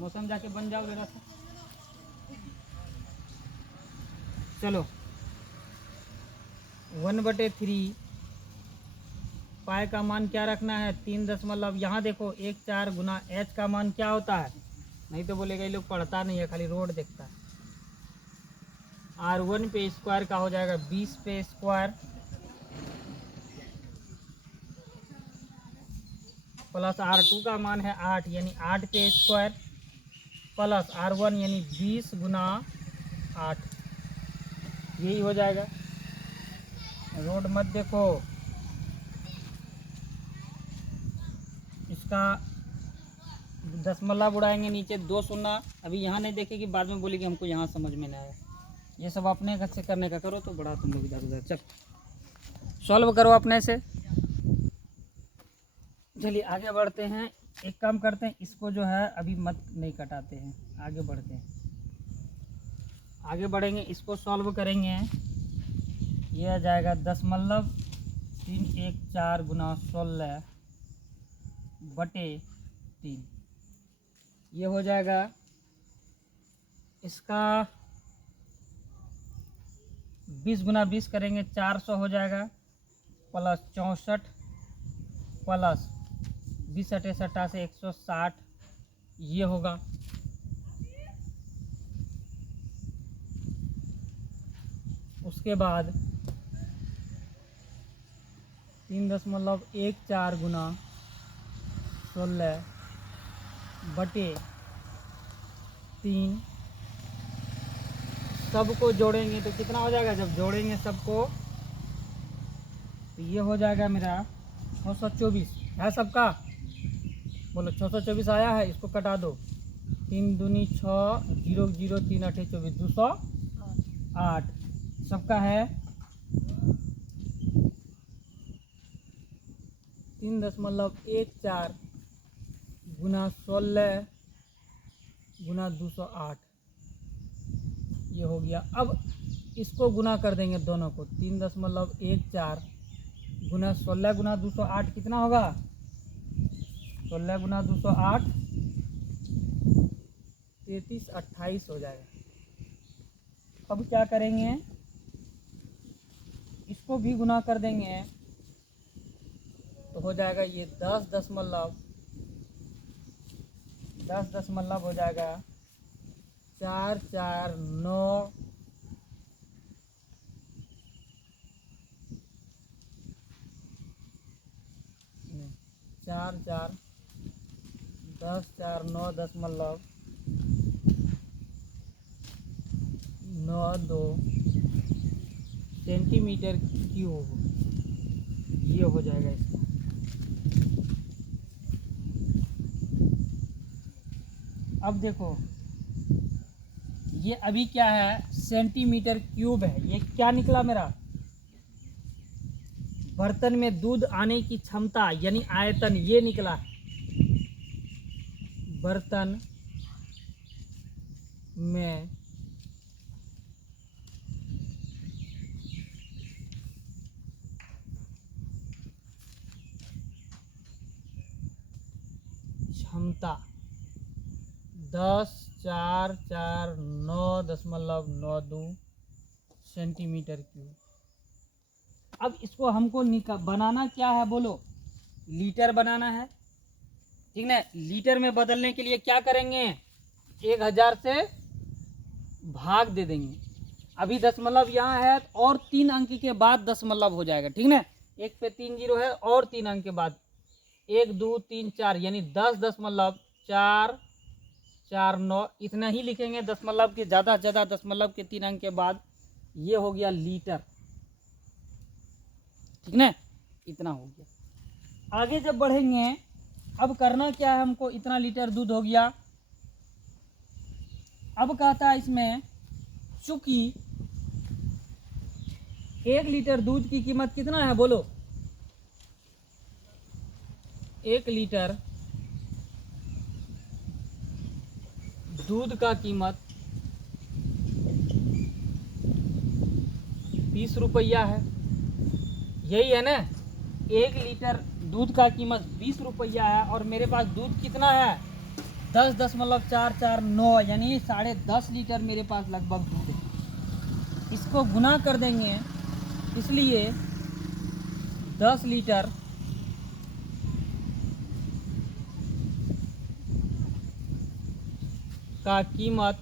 मौसम जाके बन जाओ जरा सा, चलो 1/3 पाई का मान क्या रखना है 3 यहाँ देखो 1/4 गुना एच का मान क्या होता है, नहीं तो बोलेगा ये लोग पढ़ता नहीं है खाली रोड देखता है। R1 पे स्क्वायर का हो जाएगा 20 पे स्क्वायर प्लस R2 का मान है 8 यानी 8 पे स्क्वायर प्लस R1 यानी 20 गुना 8, यही हो जाएगा। रोड मत देखो, इसका दशमलव उड़ाएंगे नीचे 2 शून्य, अभी यहाँ नहीं देखेगी बाद में बोलेगी हमको यहाँ समझ में नहीं आया। ये सब अपने घर से करने का करो तो बड़ा तुम लोग इधर उधर। चल सॉल्व करो अपने से। चलिए आगे बढ़ते हैं, एक काम करते हैं, इसको जो है अभी मत नहीं कटाते हैं, आगे बढ़ते हैं। आगे बढ़ेंगे, इसको सॉल्व करेंगे, ये आ जाएगा 0.314 गुना 16/3, ये हो जाएगा। इसका 20 गुना 20 करेंगे 400 हो जाएगा प्लस 64 प्लस 20 अटे 87 160, ये होगा। उसके बाद 3.14 गुना 16 बटे 3, सबको जोड़ेंगे तो कितना हो जाएगा? जब जोड़ेंगे सबको तो ये हो जाएगा मेरा 624 है सबका। बोलो 624 आया है, इसको कटा दो। 3 दूनी 6, 0 0 3 8 24, 208 सबका है। 3.14 गुना 16 गुना 208, ये हो गया। अब इसको गुना कर देंगे दोनों को। 3.14 गुना 16 गुना 208 कितना होगा? 16 गुना 208 33 28 हो जाएगा। अब क्या करेंगे? इसको भी गुना कर देंगे तो हो जाएगा ये 10 दशमलव हो जाएगा 449 10,4,9.92 सेंटीमीटर क्यूब, ये हो जाएगा इसका। अब देखो ये अभी क्या है? सेंटीमीटर क्यूब है। ये क्या निकला मेरा? बर्तन में दूध आने की क्षमता यानी आयतन, ये निकला है। बर्तन में क्षमता 10,449.92 सेंटीमीटर क्यूब। अब इसको हमको बनाना क्या है? बोलो, लीटर बनाना है, ठीक ना? लीटर में बदलने के लिए क्या करेंगे? 1000 से भाग दे देंगे। अभी दशमलव यहाँ है और 3 अंक के बाद दशमलव हो जाएगा, ठीक ना? 1 पे 3 जीरो है और 3 अंक के बाद 1 2 3 4 यानी 10.449 इतना ही लिखेंगे। दशमलव के ज़्यादा से ज़्यादा दशमलव के 3 अंक के बाद ये हो गया लीटर, ठीक ना? इतना हो गया। आगे जब बढ़ेंगे, अब करना क्या है हमको? इतना लीटर दूध हो गया। अब कहता है इसमें, चूंकि 1 लीटर दूध की कीमत कितना है? बोलो, 1 लीटर दूध का कीमत 20 रुपया है, यही है ना? 1 लीटर दूध का कीमत 20 रुपया है और मेरे पास दूध कितना है? 10.449 यानी 10.5 लीटर मेरे पास लगभग दूध है। इसको गुना कर देंगे, इसलिए 10 लीटर का कीमत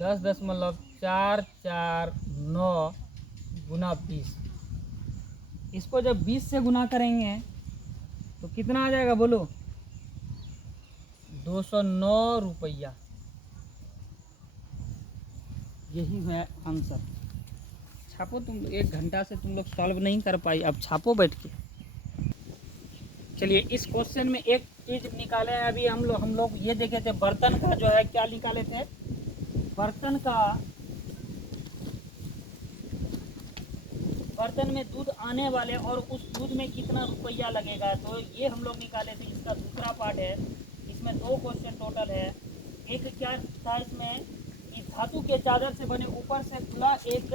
10.449 गुना 20। इसको जब 20 से गुना करेंगे तो कितना आ जाएगा? बोलो, 209 रुपया। यही है आंसर। छापो तुम, 1 घंटा से तुम लोग सॉल्व नहीं कर पाई, अब छापो बैठ के। चलिए, इस क्वेश्चन में एक चीज निकाले हैं अभी हम लोग ये देखे थे, बर्तन का जो है क्या निकाले थे? बर्तन में दूध आने वाले और उस दूध में कितना रुपया लगेगा, तो ये हम लोग निकाले थे। इसका दूसरा पार्ट है, इसमें 2 क्वेश्चन टोटल है। एक क्या था इसमें कि धातु के चादर से बने ऊपर से खुला एक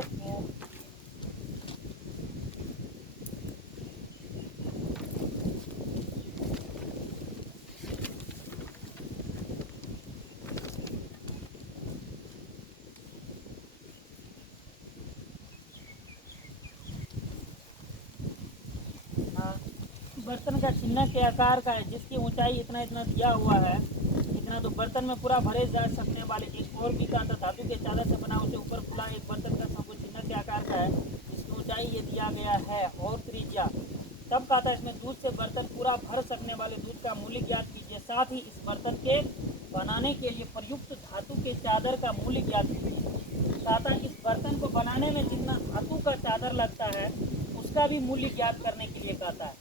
बर्तन का छिन्नक के आकार का है, जिसकी ऊंचाई इतना इतना दिया हुआ है, इतना, तो बर्तन में पूरा भरे जा सकने वाले एक और भी कांटा धातु के चादर से बना उसे ऊपर खुला एक बर्तन का शंकु छिन्नक के आकार का है, जिसकी ऊंचाई ये दिया गया है और त्रिज्या। तब कहा था इसमें दूध से बर्तन पूरा भर सकने वाले दूध का मूल्य ज्ञात कीजिए, साथ ही इस बर्तन के बनाने के लिए प्रयुक्त धातु के चादर का मूल्य ज्ञात कीजिए। कहा था इस बर्तन को बनाने में जितना धातु का चादर लगता है उसका भी मूल्य ज्ञात करने के लिए कहता है,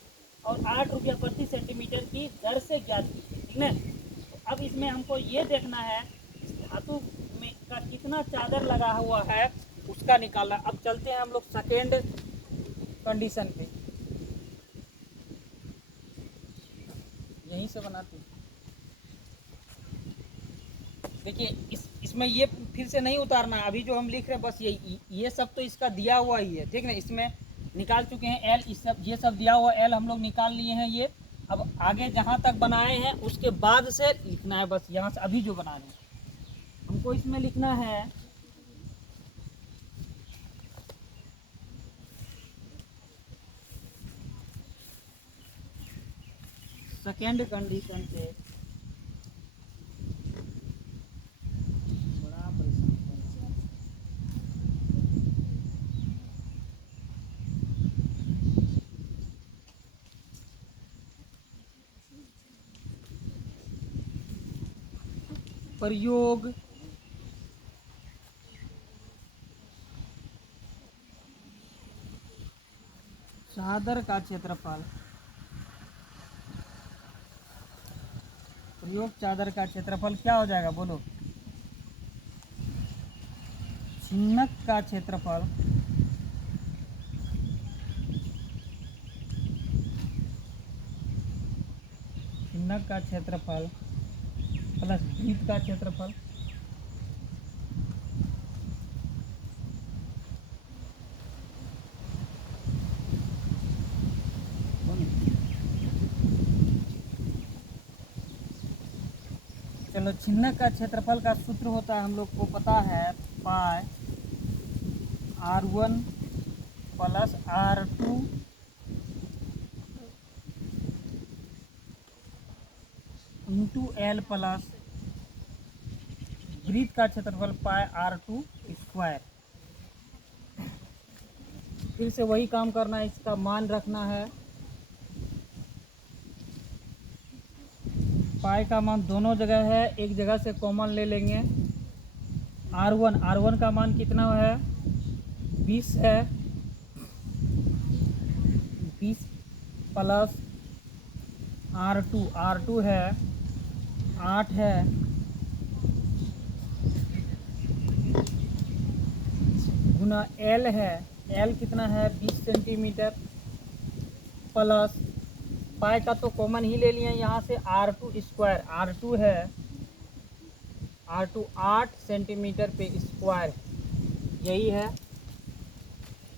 और 8 रुपया प्रति सेंटीमीटर की दर से ज्ञात कीजिए। ठीक है, तो अब इसमें हमको ये देखना है इस धातु में का कितना चादर लगा हुआ है उसका निकालना। अब चलते हैं हम लोग सेकेंड कंडीशन पे, यहीं से बनाते हैं। देखिए इसमें ये फिर से नहीं उतारना, अभी जो हम लिख रहे हैं बस ये सब तो इसका दिया हुआ ही है। ठीक है, इसमें निकाल चुके हैं एल, इस सब ये सब दिया हुआ एल हम लोग निकाल लिए हैं ये। अब आगे जहाँ तक बनाए हैं उसके बाद से लिखना है, बस यहाँ से अभी जो बना रहे हैं हमको इसमें लिखना है सेकेंड कंडीशन पे बड़ा परेशान। प्रयोग चादर का क्षेत्रफल, प्रयोग चादर का क्षेत्रफल क्या हो जाएगा बोलो? छिन्नक का क्षेत्रफल छिन्नक का क्षेत्रफल प्लस वृत्त का क्षेत्रफल। चलो, छिन्नक का क्षेत्रफल का सूत्र होता है हम लोग को पता है, पाई R1 plus R2 into L plus वृत्त का क्षेत्रफल पाई R2 स्क्वायर। फिर से वही काम करना है, इसका मान रखना है। पाई का मान दोनों जगह है, एक जगह से कॉमन ले लेंगे। R1 का मान कितना है? 20 है, 20 प्लस R2 है 8 है, गुना L है, L कितना है? 20 सेंटीमीटर, प्लस पाई का तो कॉमन ही ले लिए यहाँ से, R2 स्क्वायर, R2 है, R2 8 सेंटीमीटर पे स्क्वायर, यही है।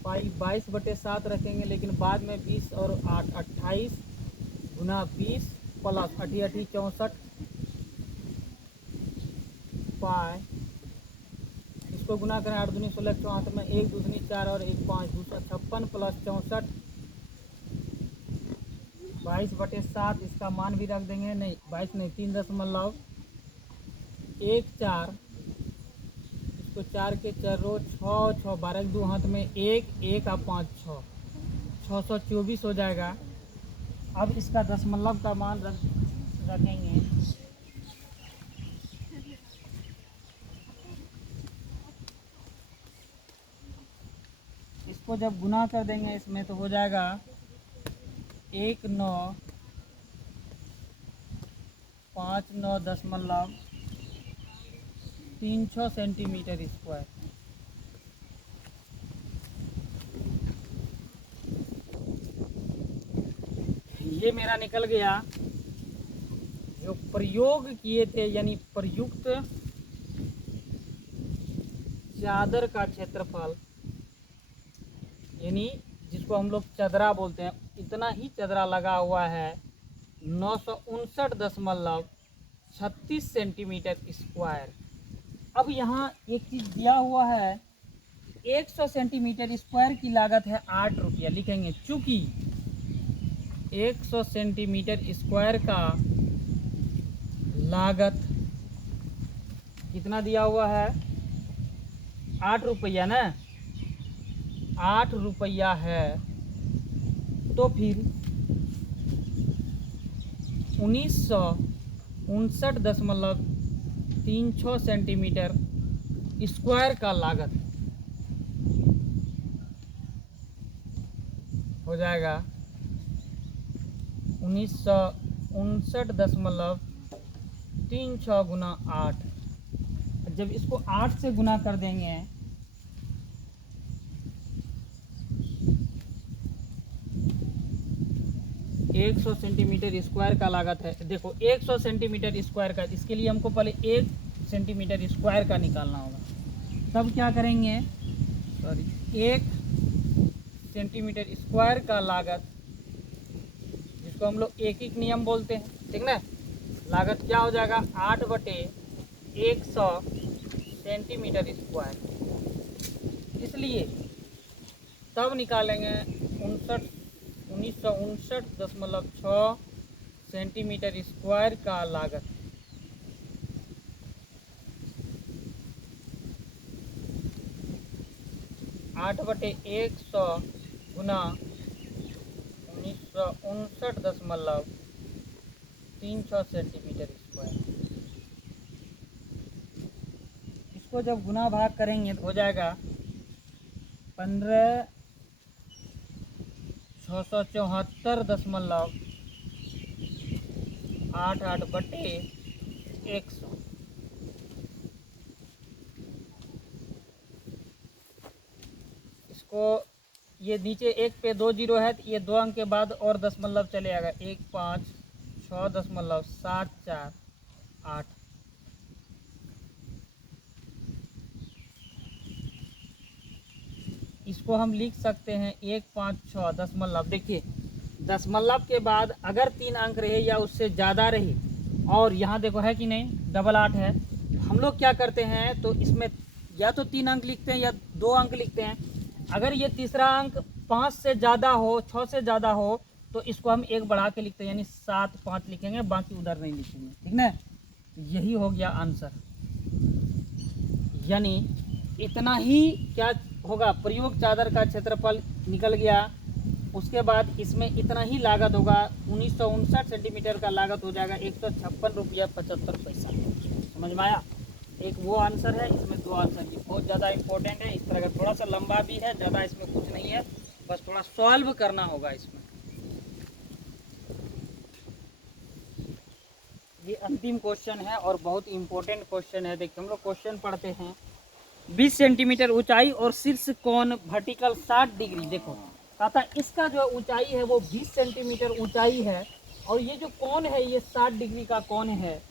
पाई 22/7 रखेंगे, लेकिन बाद में 20 और 8 28 गुना 20 प्लस 88 64 पाई, इसको गुना करें 8 दूनी 16 64 में 1 दूनी 4 और 1 5 256 प्लस 64 22/7। इसका मान भी रख देंगे, नहीं 22 नहीं 3.14, इसको 4 के 4 रो 6 6 12 2 हाथ में 1 1 और 5 6 624 हो जाएगा। अब इसका दशमलव का मान रखेंगे, इसको जब गुना कर देंगे इसमें तो हो जाएगा 1959.36 सेंटीमीटर स्क्वायर। ये मेरा निकल गया जो प्रयोग किए थे, यानी प्रयुक्त चादर का क्षेत्रफल, यानी जिसको हम लोग चदरा बोलते हैं, इतना ही चदरा लगा हुआ है 959.36 सेंटीमीटर स्क्वायर। अब यहाँ एक चीज़ दिया हुआ है, 100 सेंटीमीटर स्क्वायर की लागत है 8 रुपया, लिखेंगे। चूँकि 100 सेंटीमीटर स्क्वायर का लागत कितना दिया हुआ है? 8 रुपया ना, 8 रुपया है। तो फिर 1959.36 सेंटीमीटर स्क्वायर का लागत हो जाएगा 1959.36 गुना 8। जब इसको 8 से गुना कर देंगे 100 सेंटीमीटर स्क्वायर का लागत है। देखो 100 सेंटीमीटर स्क्वायर का, इसके लिए हमको पहले 1 सेंटीमीटर स्क्वायर का निकालना होगा। तब क्या करेंगे, सॉरी, 1 सेंटीमीटर स्क्वायर का लागत, जिसको हम लोग एकिक नियम बोलते हैं, ठीक ना। लागत क्या हो जाएगा? 8/100 सेंटीमीटर स्क्वायर। इसलिए तब निकालेंगे 1959.6 सेंटीमीटर स्क्वायर का लागत। आठ बटे 100 गुना 1959.36 सेंटीमीटर स्क्वायर। इसको जब गुना भाग करेंगे तो हो जाएगा 15,674.88 बटे 100। इसको ये नीचे 1 पे 2 जीरो है तो ये 2 अंक के बाद और दशमलव चले आएगा, 156.748। इसको हम लिख सकते हैं 156 दशमलव। देखिए दशमलव के बाद अगर 3 अंक रहे या उससे ज़्यादा रहे, और यहाँ देखो है कि नहीं, 8 है, हम लोग क्या करते हैं तो इसमें या तो 3 अंक लिखते हैं या 2 अंक लिखते हैं। अगर ये तीसरा अंक 5 से ज़्यादा हो, 6 से ज़्यादा हो, तो इसको हम 1 बढ़ा के लिखते हैं, यानी 7 5 लिखेंगे, बाकी उधर नहीं लिखेंगे, ठीक ना। यही हो गया आंसर। यानी इतना ही क्या होगा, प्रयोग चादर का क्षेत्रफल निकल गया। उसके बाद इसमें इतना ही लागत होगा, 1959 सेंटीमीटर का लागत हो जाएगा 156 रुपया 75 पैसा। समझ में आया? एक वो आंसर है, इसमें 2 आंसर। ये बहुत ज़्यादा इंपॉर्टेंट है। इस तरह का थोड़ा सा लंबा भी है, ज़्यादा इसमें कुछ नहीं है, बस थोड़ा सॉल्व करना होगा इसमें। ये अंतिम क्वेश्चन है और बहुत इंपॉर्टेंट क्वेश्चन है। देखिए हम लोग क्वेश्चन पढ़ते हैं। 20 सेंटीमीटर ऊंचाई और शीर्ष कोण वर्टिकल 60 डिग्री। देखो तथा इसका जो ऊंचाई है वो 20 सेंटीमीटर ऊंचाई है, और ये जो कोण है ये 60 डिग्री का कोण है।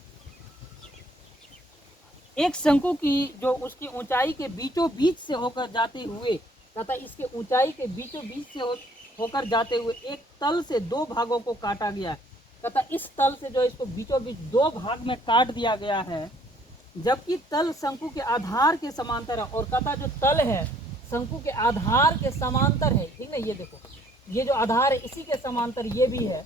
एक शंकु की जो उसकी ऊंचाई के बीचों बीच से होकर जाते हुए तथा इसके ऊंचाई के बीचों बीच से होकर जाते हुए एक तल से 2 भागों को काटा गया है, तथा इस तल से जो इसको बीचों बीच 2 भाग में काट दिया गया है, जबकि तल शंकु के आधार के समांतर है। और कथा जो तल है शंकु के आधार के समांतर है, ठीक ना। ये देखो ये जो आधार है इसी के समांतर ये भी है,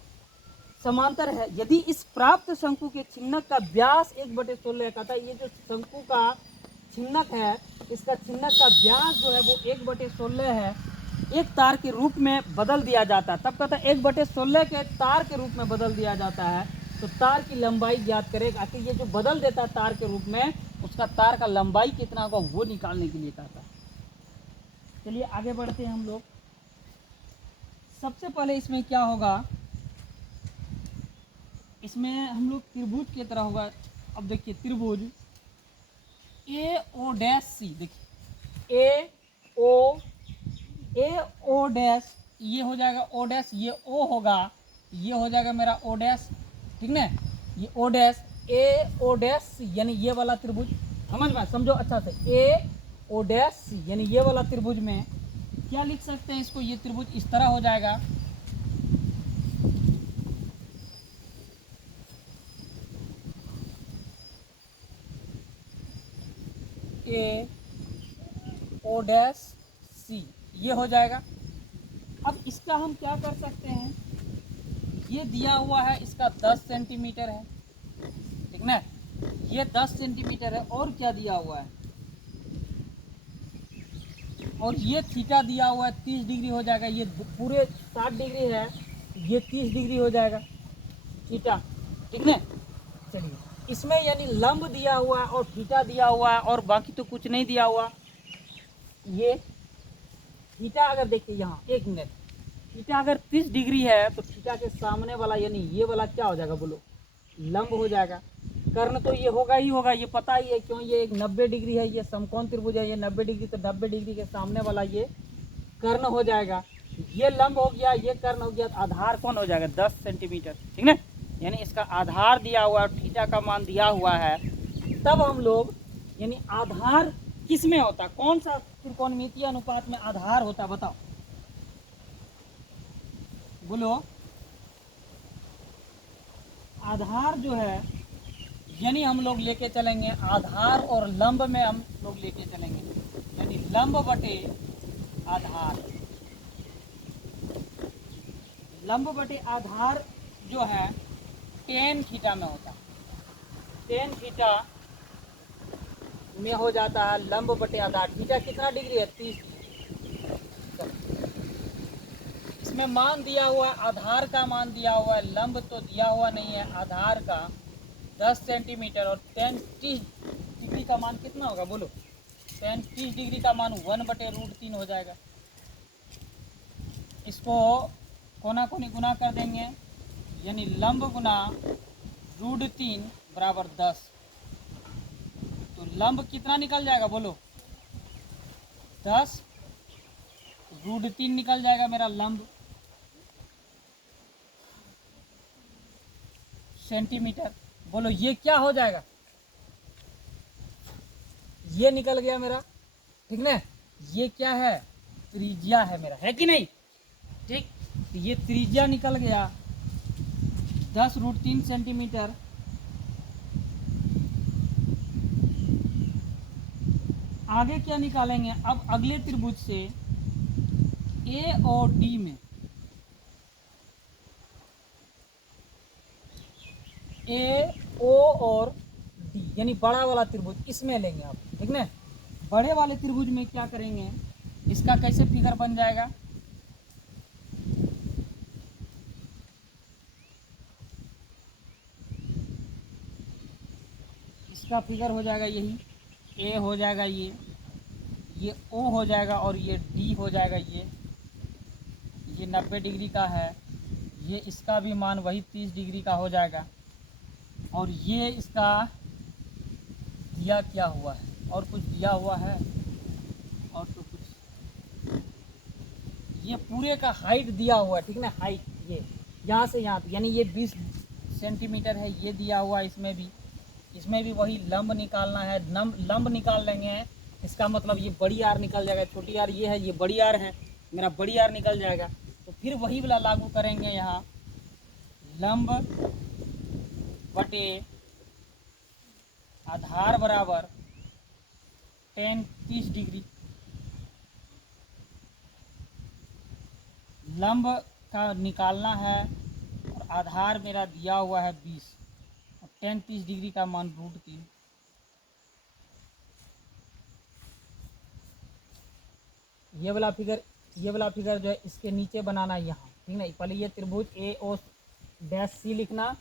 समांतर है। यदि इस प्राप्त शंकु के छिन्नक का व्यास 1/16 का था, ये जो शंकु का छिन्नक है इसका छिन्नक का व्यास जो है वो 1/16 है, एक तार के रूप में बदल दिया जाता है। तब कहता है 1/16 के तार के रूप में बदल दिया जाता है, तो तार की लंबाई ज्ञात करेगा। आखिर ये जो बदल देता है तार के रूप में, उसका तार का लंबाई कितना होगा वो निकालने के लिए कहता है। चलिए आगे बढ़ते हैं हम लोग। सबसे पहले इसमें क्या होगा, इसमें हम लोग त्रिभुज की तरह होगा। अब देखिए त्रिभुज AO'C, देखिए AO' ये हो जाएगा O', ये O होगा, ये हो जाएगा मेरा O', ठीक ना। ये O', AO'C यानी ये वाला त्रिभुज, समझ में समझो अच्छा से। AO'C यानी ये वाला त्रिभुज में क्या लिख सकते हैं इसको, ये त्रिभुज इस तरह हो जाएगा। AO'C ये हो जाएगा। अब इसका हम क्या कर सकते हैं, ये दिया हुआ है इसका 10 सेंटीमीटर है, ठीक ना, ये 10 सेंटीमीटर है। और क्या दिया हुआ है, और ये थीटा दिया हुआ है 30 डिग्री हो जाएगा। ये पूरे 60 डिग्री है, ये 30 डिग्री हो जाएगा थीटा, ठीक ना। चलिए, इसमें यानी लंब दिया हुआ है और थीटा दिया हुआ है और बाकी तो कुछ नहीं दिया हुआ। ये थीटा अगर देखिए यहाँ, एक मिनट, थीटा अगर 30 डिग्री है तो थीटा के सामने वाला यानी ये वाला क्या हो जाएगा बोलो, लंब हो जाएगा। कर्ण तो ये होगा ही होगा, ये पता ही है, क्यों, ये एक 90 डिग्री है, ये समकोण त्रिभुज है, ये 90 डिग्री, तो 90 डिग्री के सामने वाला ये कर्ण हो जाएगा। ये लंब हो गया, ये कर्ण हो गया, तो आधार कौन हो जाएगा 10 सेंटीमीटर, ठीक ना। यानी इसका आधार दिया हुआ है, थीटा का मान दिया हुआ है। तब हम लोग यानी आधार किस में होता, कौन सा त्रिकोणमितीय अनुपात में आधार होता, बताओ बोलो। आधार जो है यानी हम लोग लेके चलेंगे आधार और लंब में हम लोग लेके चलेंगे, यानी लंब बटे आधार। लंब बटे आधार जो है टेन थीटा में होता है, टेन थीटा में हो जाता है लंब बटे आधार। थीटा कितना डिग्री है, 30 डिग्री। इसमें मान दिया हुआ है, आधार का मान दिया हुआ है, लंब तो दिया हुआ नहीं है। आधार का 10 सेंटीमीटर और 30 डिग्री का मान कितना होगा बोलो, 30 डिग्री का मान 1/√3 हो जाएगा। इसको कोना कोनी गुना कर देंगे, यानी लंब गुना √3 बराबर 10। तो लंब कितना निकल जाएगा बोलो, 10 √3 निकल जाएगा मेरा लंब सेंटीमीटर। बोलो ये क्या हो जाएगा, ये निकल गया मेरा, ठीक ना। ये क्या है, त्रिज्या है मेरा, है कि नहीं, ठीक। ये त्रिज्या निकल गया 10√3 सेंटीमीटर। आगे क्या निकालेंगे, अब अगले त्रिभुज से ए और डी में, ए ओ और डी यानी बड़ा वाला त्रिभुज, इसमें लेंगे आप, ठीक ना। बड़े वाले त्रिभुज में क्या करेंगे, इसका कैसे फिगर बन जाएगा, इसका फिगर हो जाएगा यही, ए हो जाएगा ये ओ हो जाएगा और ये डी हो जाएगा। ये 90 डिग्री का है, ये इसका भी मान वही 30 डिग्री का हो जाएगा। और ये इसका दिया क्या हुआ है, और कुछ दिया हुआ है, और तो कुछ, ये पूरे का हाइट दिया हुआ है, ठीक ना। हाइट ये यहाँ से यहाँ, यानी ये 20 सेंटीमीटर है, ये दिया हुआ है। इसमें भी वही लंब निकालना है, लंब निकाल लेंगे। इसका मतलब ये बड़ी आर निकल जाएगा, छोटी आर ये है, ये बड़ी आर है, मेरा बड़ी आर निकल जाएगा। तो फिर वही वाला लागू करेंगे यहाँ, लंब बटे आधार बराबर 30 डिग्री। लंब का निकालना है और आधार मेरा दिया हुआ है 20 और 30 डिग्री का मान √3। ये वाला फिगर जो है इसके नीचे बनाना है यहाँ, ठीक ना। पहले ये त्रिभुज ए ओ डैश सी लिखना,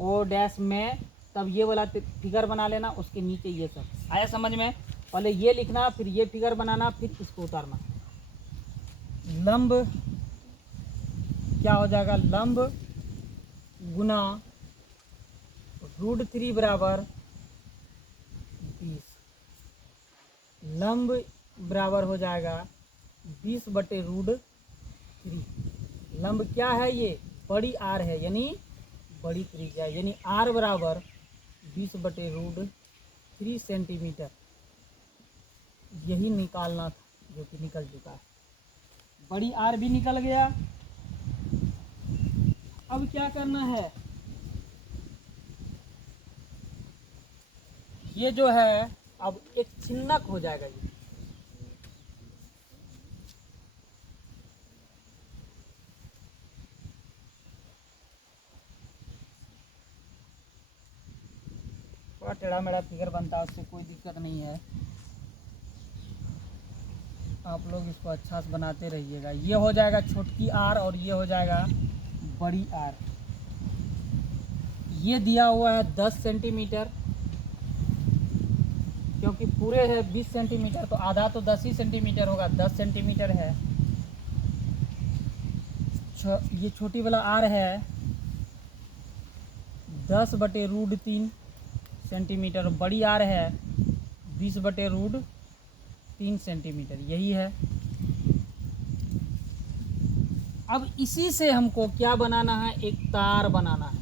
ओ डैश में, तब ये वाला फिगर बना लेना, उसके नीचे ये सब आया समझ में। पहले ये लिखना, फिर ये फिगर बनाना, फिर इसको उतारना। लंब क्या हो जाएगा, लंब गुना √3 बराबर 20। लंब बराबर हो जाएगा 20/√3। लंब क्या है, ये बड़ी आर है, यानी बड़ी त्रिज्या, यानी आर बराबर 20/√3 सेंटीमीटर। यही निकालना था, जो कि निकल चुका है। बड़ी आर भी निकल गया। अब क्या करना है, ये जो है अब एक चिन्हक हो जाएगा। थोड़ा टेढ़ा मेढ़ा फिगर बनता है, उससे कोई दिक्कत नहीं है। आप लोग इसको अच्छा से बनाते रहिएगा। ये हो जाएगा छोटकी आर और ये हो जाएगा बड़ी आर। ये दिया हुआ है 10 सेंटीमीटर, क्योंकि पूरे है 20 सेंटीमीटर तो आधा तो 10 ही सेंटीमीटर होगा, 10 सेंटीमीटर है। ये छोटी वाला आर है 10/√3 सेंटीमीटर, बड़ी आर है 20/√3 सेंटीमीटर, यही है। अब इसी से हमको क्या बनाना है, एक तार बनाना है।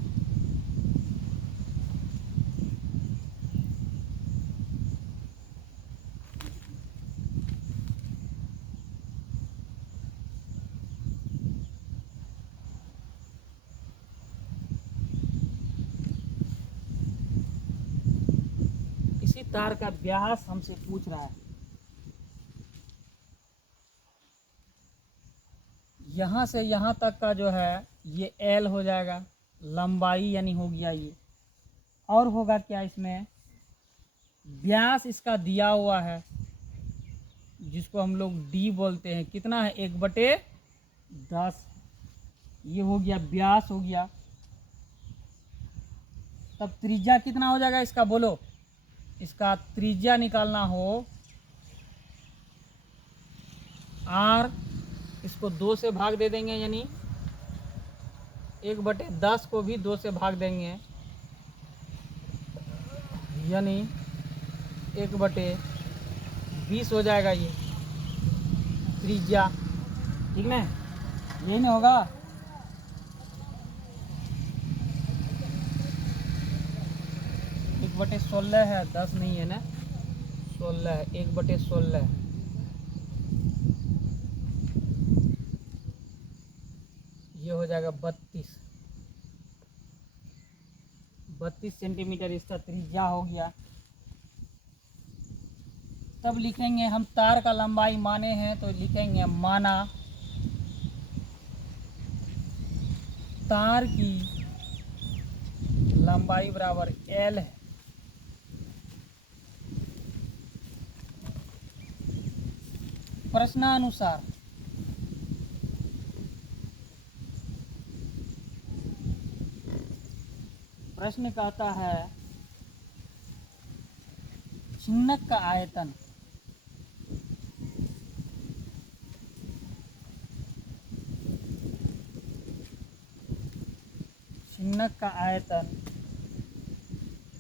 इसी तार का व्यास हमसे पूछ रहा है। यहाँ से यहाँ तक का जो है ये L हो जाएगा, लंबाई यानी हो गया ये। और होगा क्या इसमें, व्यास इसका दिया हुआ है जिसको हम लोग D बोलते हैं, कितना है 1/10। ये हो गया व्यास हो गया। तब त्रिज्या कितना हो जाएगा इसका, बोलो। इसका त्रिज्या निकालना हो R, इसको 2 से भाग दे देंगे, यानी 1/10 को भी 2 से भाग देंगे, यानी 1/20 हो जाएगा ये त्रिज्या। ठीक ना, यही ना होगा। एक बटे 16 है, 10 नहीं है ना, 16 है, 1/16। ये हो जाएगा 32 सेंटीमीटर इसका त्रिज्या हो गया। तब लिखेंगे हम तार का लंबाई माने हैं तो लिखेंगे माना तार की लंबाई बराबर L है। प्रश्नानुसार प्रश्न कहता है छिन्नक का आयतन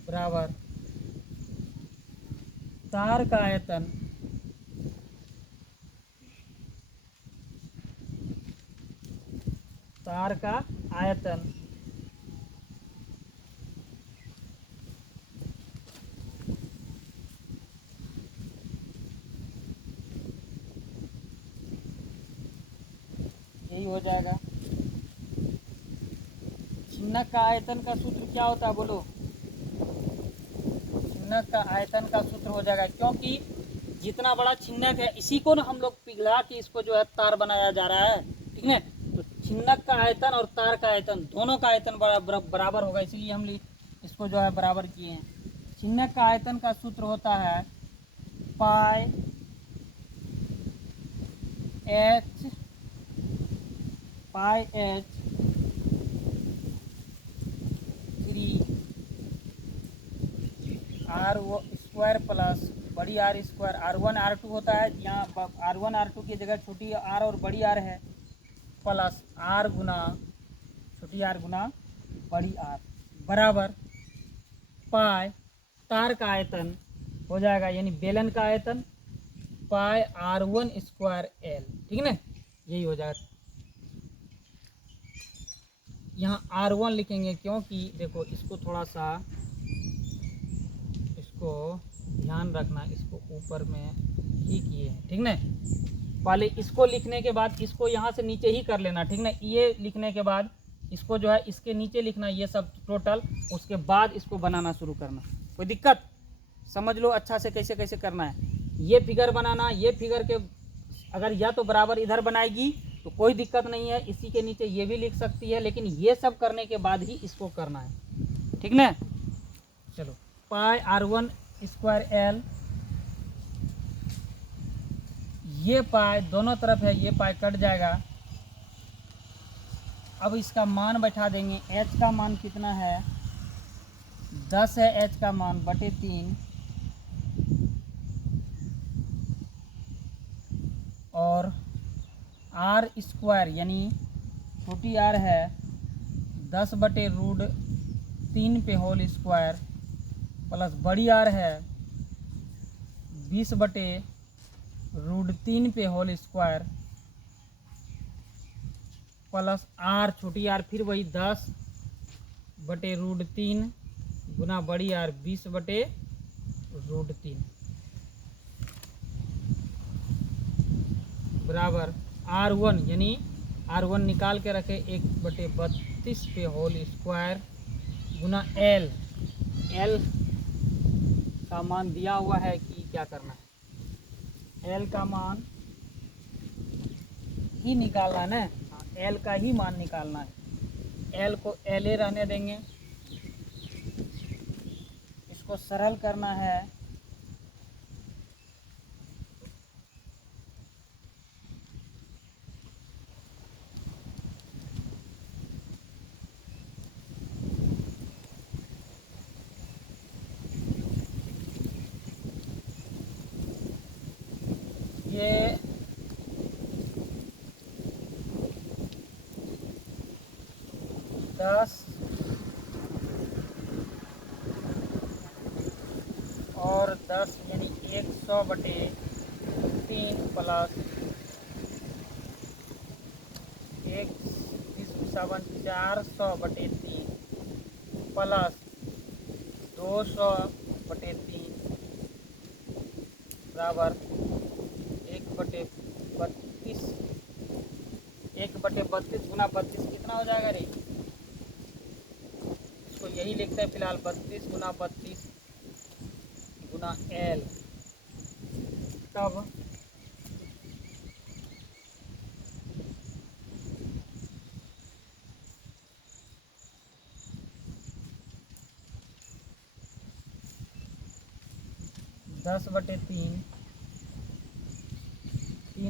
बराबर तार का आयतन यही हो जाएगा। छिन्नक का आयतन का सूत्र क्या होता है, बोलो। छिन्नक का आयतन का सूत्र हो जाएगा, क्योंकि जितना बड़ा छिन्नक है इसी को ना हम लोग पिघला के इसको जो है तार बनाया जा रहा है। ठीक है, तो छिन्नक का आयतन और तार का आयतन दोनों का आयतन बराबर होगा, इसीलिए हम इसको जो है बराबर किए हैं। छिन्नक का आयतन का सूत्र होता है पाई एच R² प्लस बड़ी R स्क्वायर, R1 R2 होता है, यहाँ R1 R2 की जगह छोटी R और बड़ी R है, प्लस R गुना छोटी R गुना बड़ी R बराबर पाई तार का आयतन हो जाएगा, यानी बेलन का आयतन पाई R1² L। ठीक है ना, यही हो जाएगा। यहाँ R1 लिखेंगे क्योंकि देखो इसको थोड़ा सा इसको ध्यान रखना, इसको ऊपर में ही किए हैं। ठीक ना, पहले इसको लिखने के बाद इसको यहाँ से नीचे ही कर लेना। ठीक ना, ये लिखने के बाद इसको जो है इसके नीचे लिखना, ये सब टोटल, उसके बाद इसको बनाना शुरू करना। कोई दिक्कत, समझ लो अच्छा से कैसे कैसे करना है। ये फिगर बनाना, ये फिगर के अगर या तो बराबर इधर बनाएगी तो कोई दिक्कत नहीं है, इसी के नीचे ये भी लिख सकती है, लेकिन ये सब करने के बाद ही इसको करना है। ठीक ना, चलो। पाई R1 स्क्वायर एल, ये पाई दोनों तरफ है, ये पाई कट जाएगा। अब इसका मान बैठा देंगे। h का मान कितना है, 10 है h का मान, बटे 3, और r स्क्वायर यानी छोटी r है 10 बटे रूट 3 पे होल स्क्वायर, प्लस बड़ी r है 20 बटे रूट 3 पे होल स्क्वायर, प्लस r छोटी r फिर वही 10 बटे रूट 3 गुना बड़ी r 20 बटे रूट 3 बराबर R1 यानी R1 निकाल के रखे 1/32 पे होल स्क्वायर गुना L का मान दिया हुआ है कि क्या करना है, L का मान ही निकालना है ना, L का ही मान निकालना है। L को LA रहने देंगे, इसको सरल करना है। ये 10 और 10 यानी 100 बटे 3 प्लस 400 बटे 3 प्लस 200 बटे 3 बराबर 1/32। 1/32 गुना 32 कितना हो जाएगा रे, इसको यही लिखते हैं फिलहाल, 32 गुना 32 गुना L। तब दस बटे 3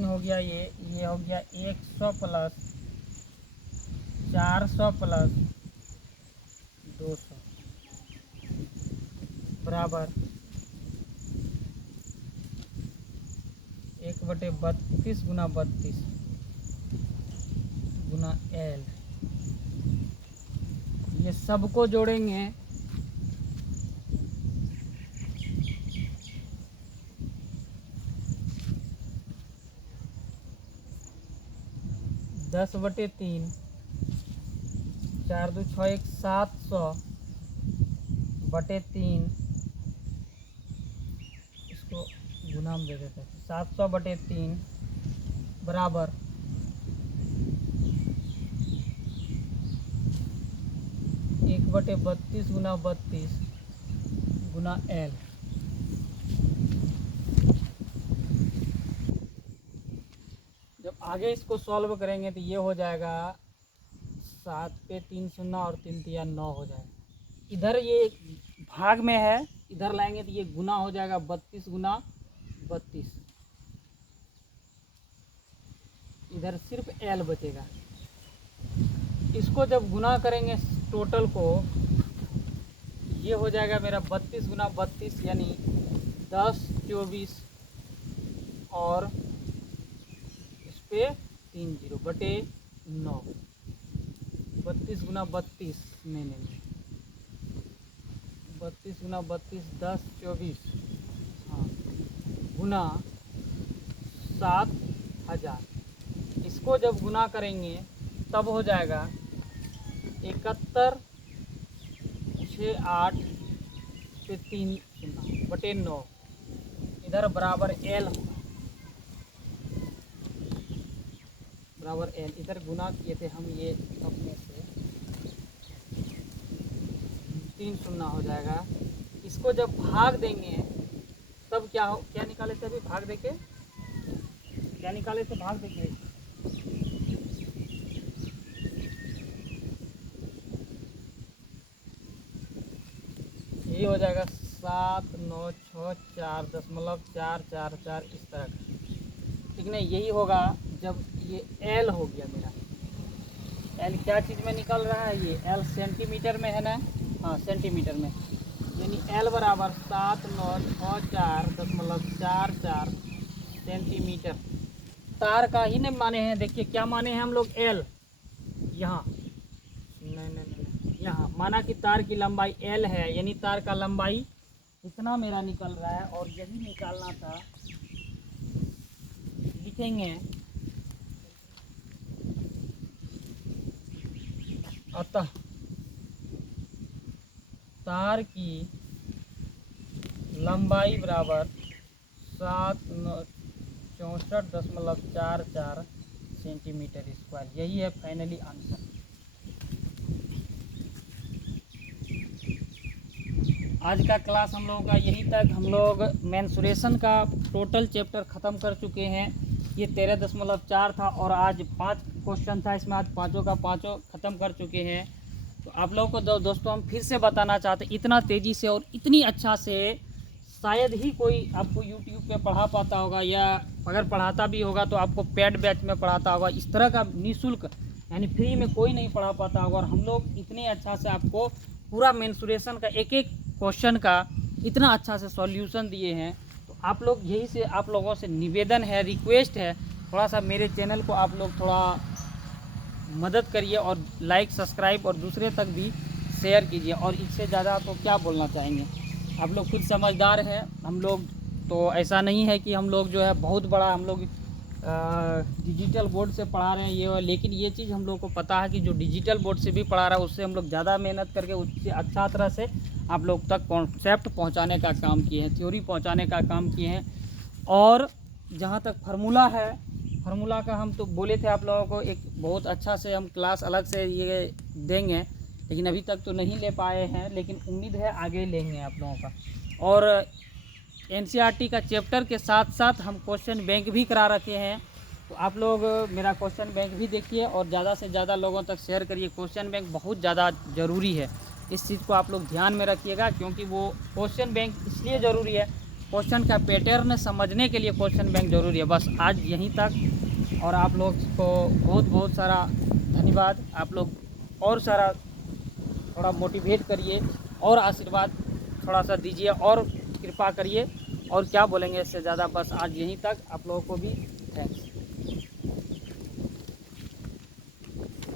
हो गया, ये हो गया 100 प्लस 400 प्लस 200 बराबर 1/32 गुना 32 गुना L। ये सबको जोड़ेंगे, दस बटे 3, 4 2 6 1 700 बटे 3, इसको गुना में दे देते हैं, 700 बटे 3 बराबर 1/32 गुना 32 गुना L। जब आगे इसको सॉल्व करेंगे तो ये हो जाएगा 7 पे 3 शून्य और 3 तिया 9 हो जाएगा। इधर ये भाग में है, इधर लाएंगे तो ये गुना हो जाएगा 32 गुना 32, इधर सिर्फ L बचेगा। इसको जब गुना करेंगे टोटल को, ये हो जाएगा मेरा 32 गुना 32 यानी 10 24 और इस पे 3 0 बटे 9, 32 गुना 32 नहीं 32 गुना 32 10 24 हाँ गुना 7000। इसको जब गुना करेंगे तब हो जाएगा 71 68 पे 3 शून्य बटे 9, इधर बराबर L बराबर L। इधर गुना किए थे हम ये अपने से 3 शून्य हो जाएगा। इसको जब भाग देंगे तब क्या निकाले थे अभी, भाग देके क्या निकाले थे, भाग देके ये हो जाएगा 796.4.4 इस तरह का, ठीक नहीं। यही होगा जब ये एल हो गया मेरा। एल क्या चीज़ में निकल रहा है, ये एल सेंटीमीटर में है ना, हाँ सेंटीमीटर में, यानी एल बराबर 796.4.44 सेंटीमीटर। तार का ही नहीं माने हैं, देखिए क्या माने हैं हम लोग, एल यहाँ नहीं यहाँ माना कि तार की लंबाई एल है, यानी तार का लंबाई इतना मेरा निकल रहा है, और यही निकालना था। लिखेंगे अतः तार की लंबाई बराबर 764.44 सेंटीमीटर स्क्वायर। यही है फाइनली आंसर। आज का क्लास हम लोगों का यहीं तक। हम लोग मेंसुरेशन का टोटल चैप्टर ख़त्म कर चुके हैं। ये 13.4 था और आज 5 क्वेश्चन था इसमें, आज पाँचों का पाँचों ख़त्म कर चुके हैं। तो आप लोगों को दोस्तों हम फिर से बताना चाहते हैं, इतना तेज़ी से और इतनी अच्छा से शायद ही कोई आपको यूट्यूब पे पढ़ा पाता होगा, या अगर पढ़ाता भी होगा तो आपको पेड बैच में पढ़ाता होगा। इस तरह का निःशुल्क यानी फ्री में कोई नहीं पढ़ा पाता होगा, और हम लोग इतने अच्छा से आपको पूरा मेंसुरेशन का एक एक क्वेश्चन का इतना अच्छा से सॉल्यूशन दिए हैं। तो आप लोग यही से आप लोगों से निवेदन है, रिक्वेस्ट है, थोड़ा सा मेरे चैनल को आप लोग थोड़ा मदद करिए, और लाइक सब्सक्राइब और दूसरे तक भी शेयर कीजिए। और इससे ज़्यादा तो क्या बोलना चाहेंगे, आप लोग खुद समझदार हैं। हम लोग तो ऐसा नहीं है कि हम लोग जो है बहुत बड़ा हम लोग डिजिटल बोर्ड से पढ़ा रहे हैं ये, लेकिन ये चीज़ हम लोग को पता है कि जो डिजिटल बोर्ड से भी पढ़ा रहा है उससे हम लोग ज़्यादा मेहनत करके उससे अच्छा तरह से आप लोग तक कॉन्सेप्ट पहुंचाने का काम किए हैं, थ्योरी पहुंचाने का काम किए हैं। और जहां तक फार्मूला है, फार्मूला का हम तो बोले थे आप लोगों को एक बहुत अच्छा से हम क्लास अलग से ये देंगे, लेकिन अभी तक तो नहीं ले पाए हैं, लेकिन उम्मीद है आगे लेंगे आप लोगों का। और एनसीईआरटी का चैप्टर के साथ साथ हम क्वेश्चन बैंक भी करा रखे हैं। तो आप लोग मेरा क्वेश्चन बैंक भी देखिए और ज़्यादा से ज़्यादा लोगों तक शेयर करिए। क्वेश्चन बैंक बहुत ज़्यादा ज़रूरी है, इस चीज़ को आप लोग ध्यान में रखिएगा, क्योंकि वो क्वेश्चन बैंक इसलिए ज़रूरी है, क्वेश्चन का पैटर्न समझने के लिए क्वेश्चन बैंक ज़रूरी है। बस आज यहीं तक, और आप लोग को बहुत बहुत सारा धन्यवाद। आप लोग और सारा थोड़ा मोटिवेट करिए और आशीर्वाद थोड़ा सा दीजिए और कृपा करिए, और क्या बोलेंगे इससे ज़्यादा। बस आज यहीं तक, आप लोगों को भी थैंक्स।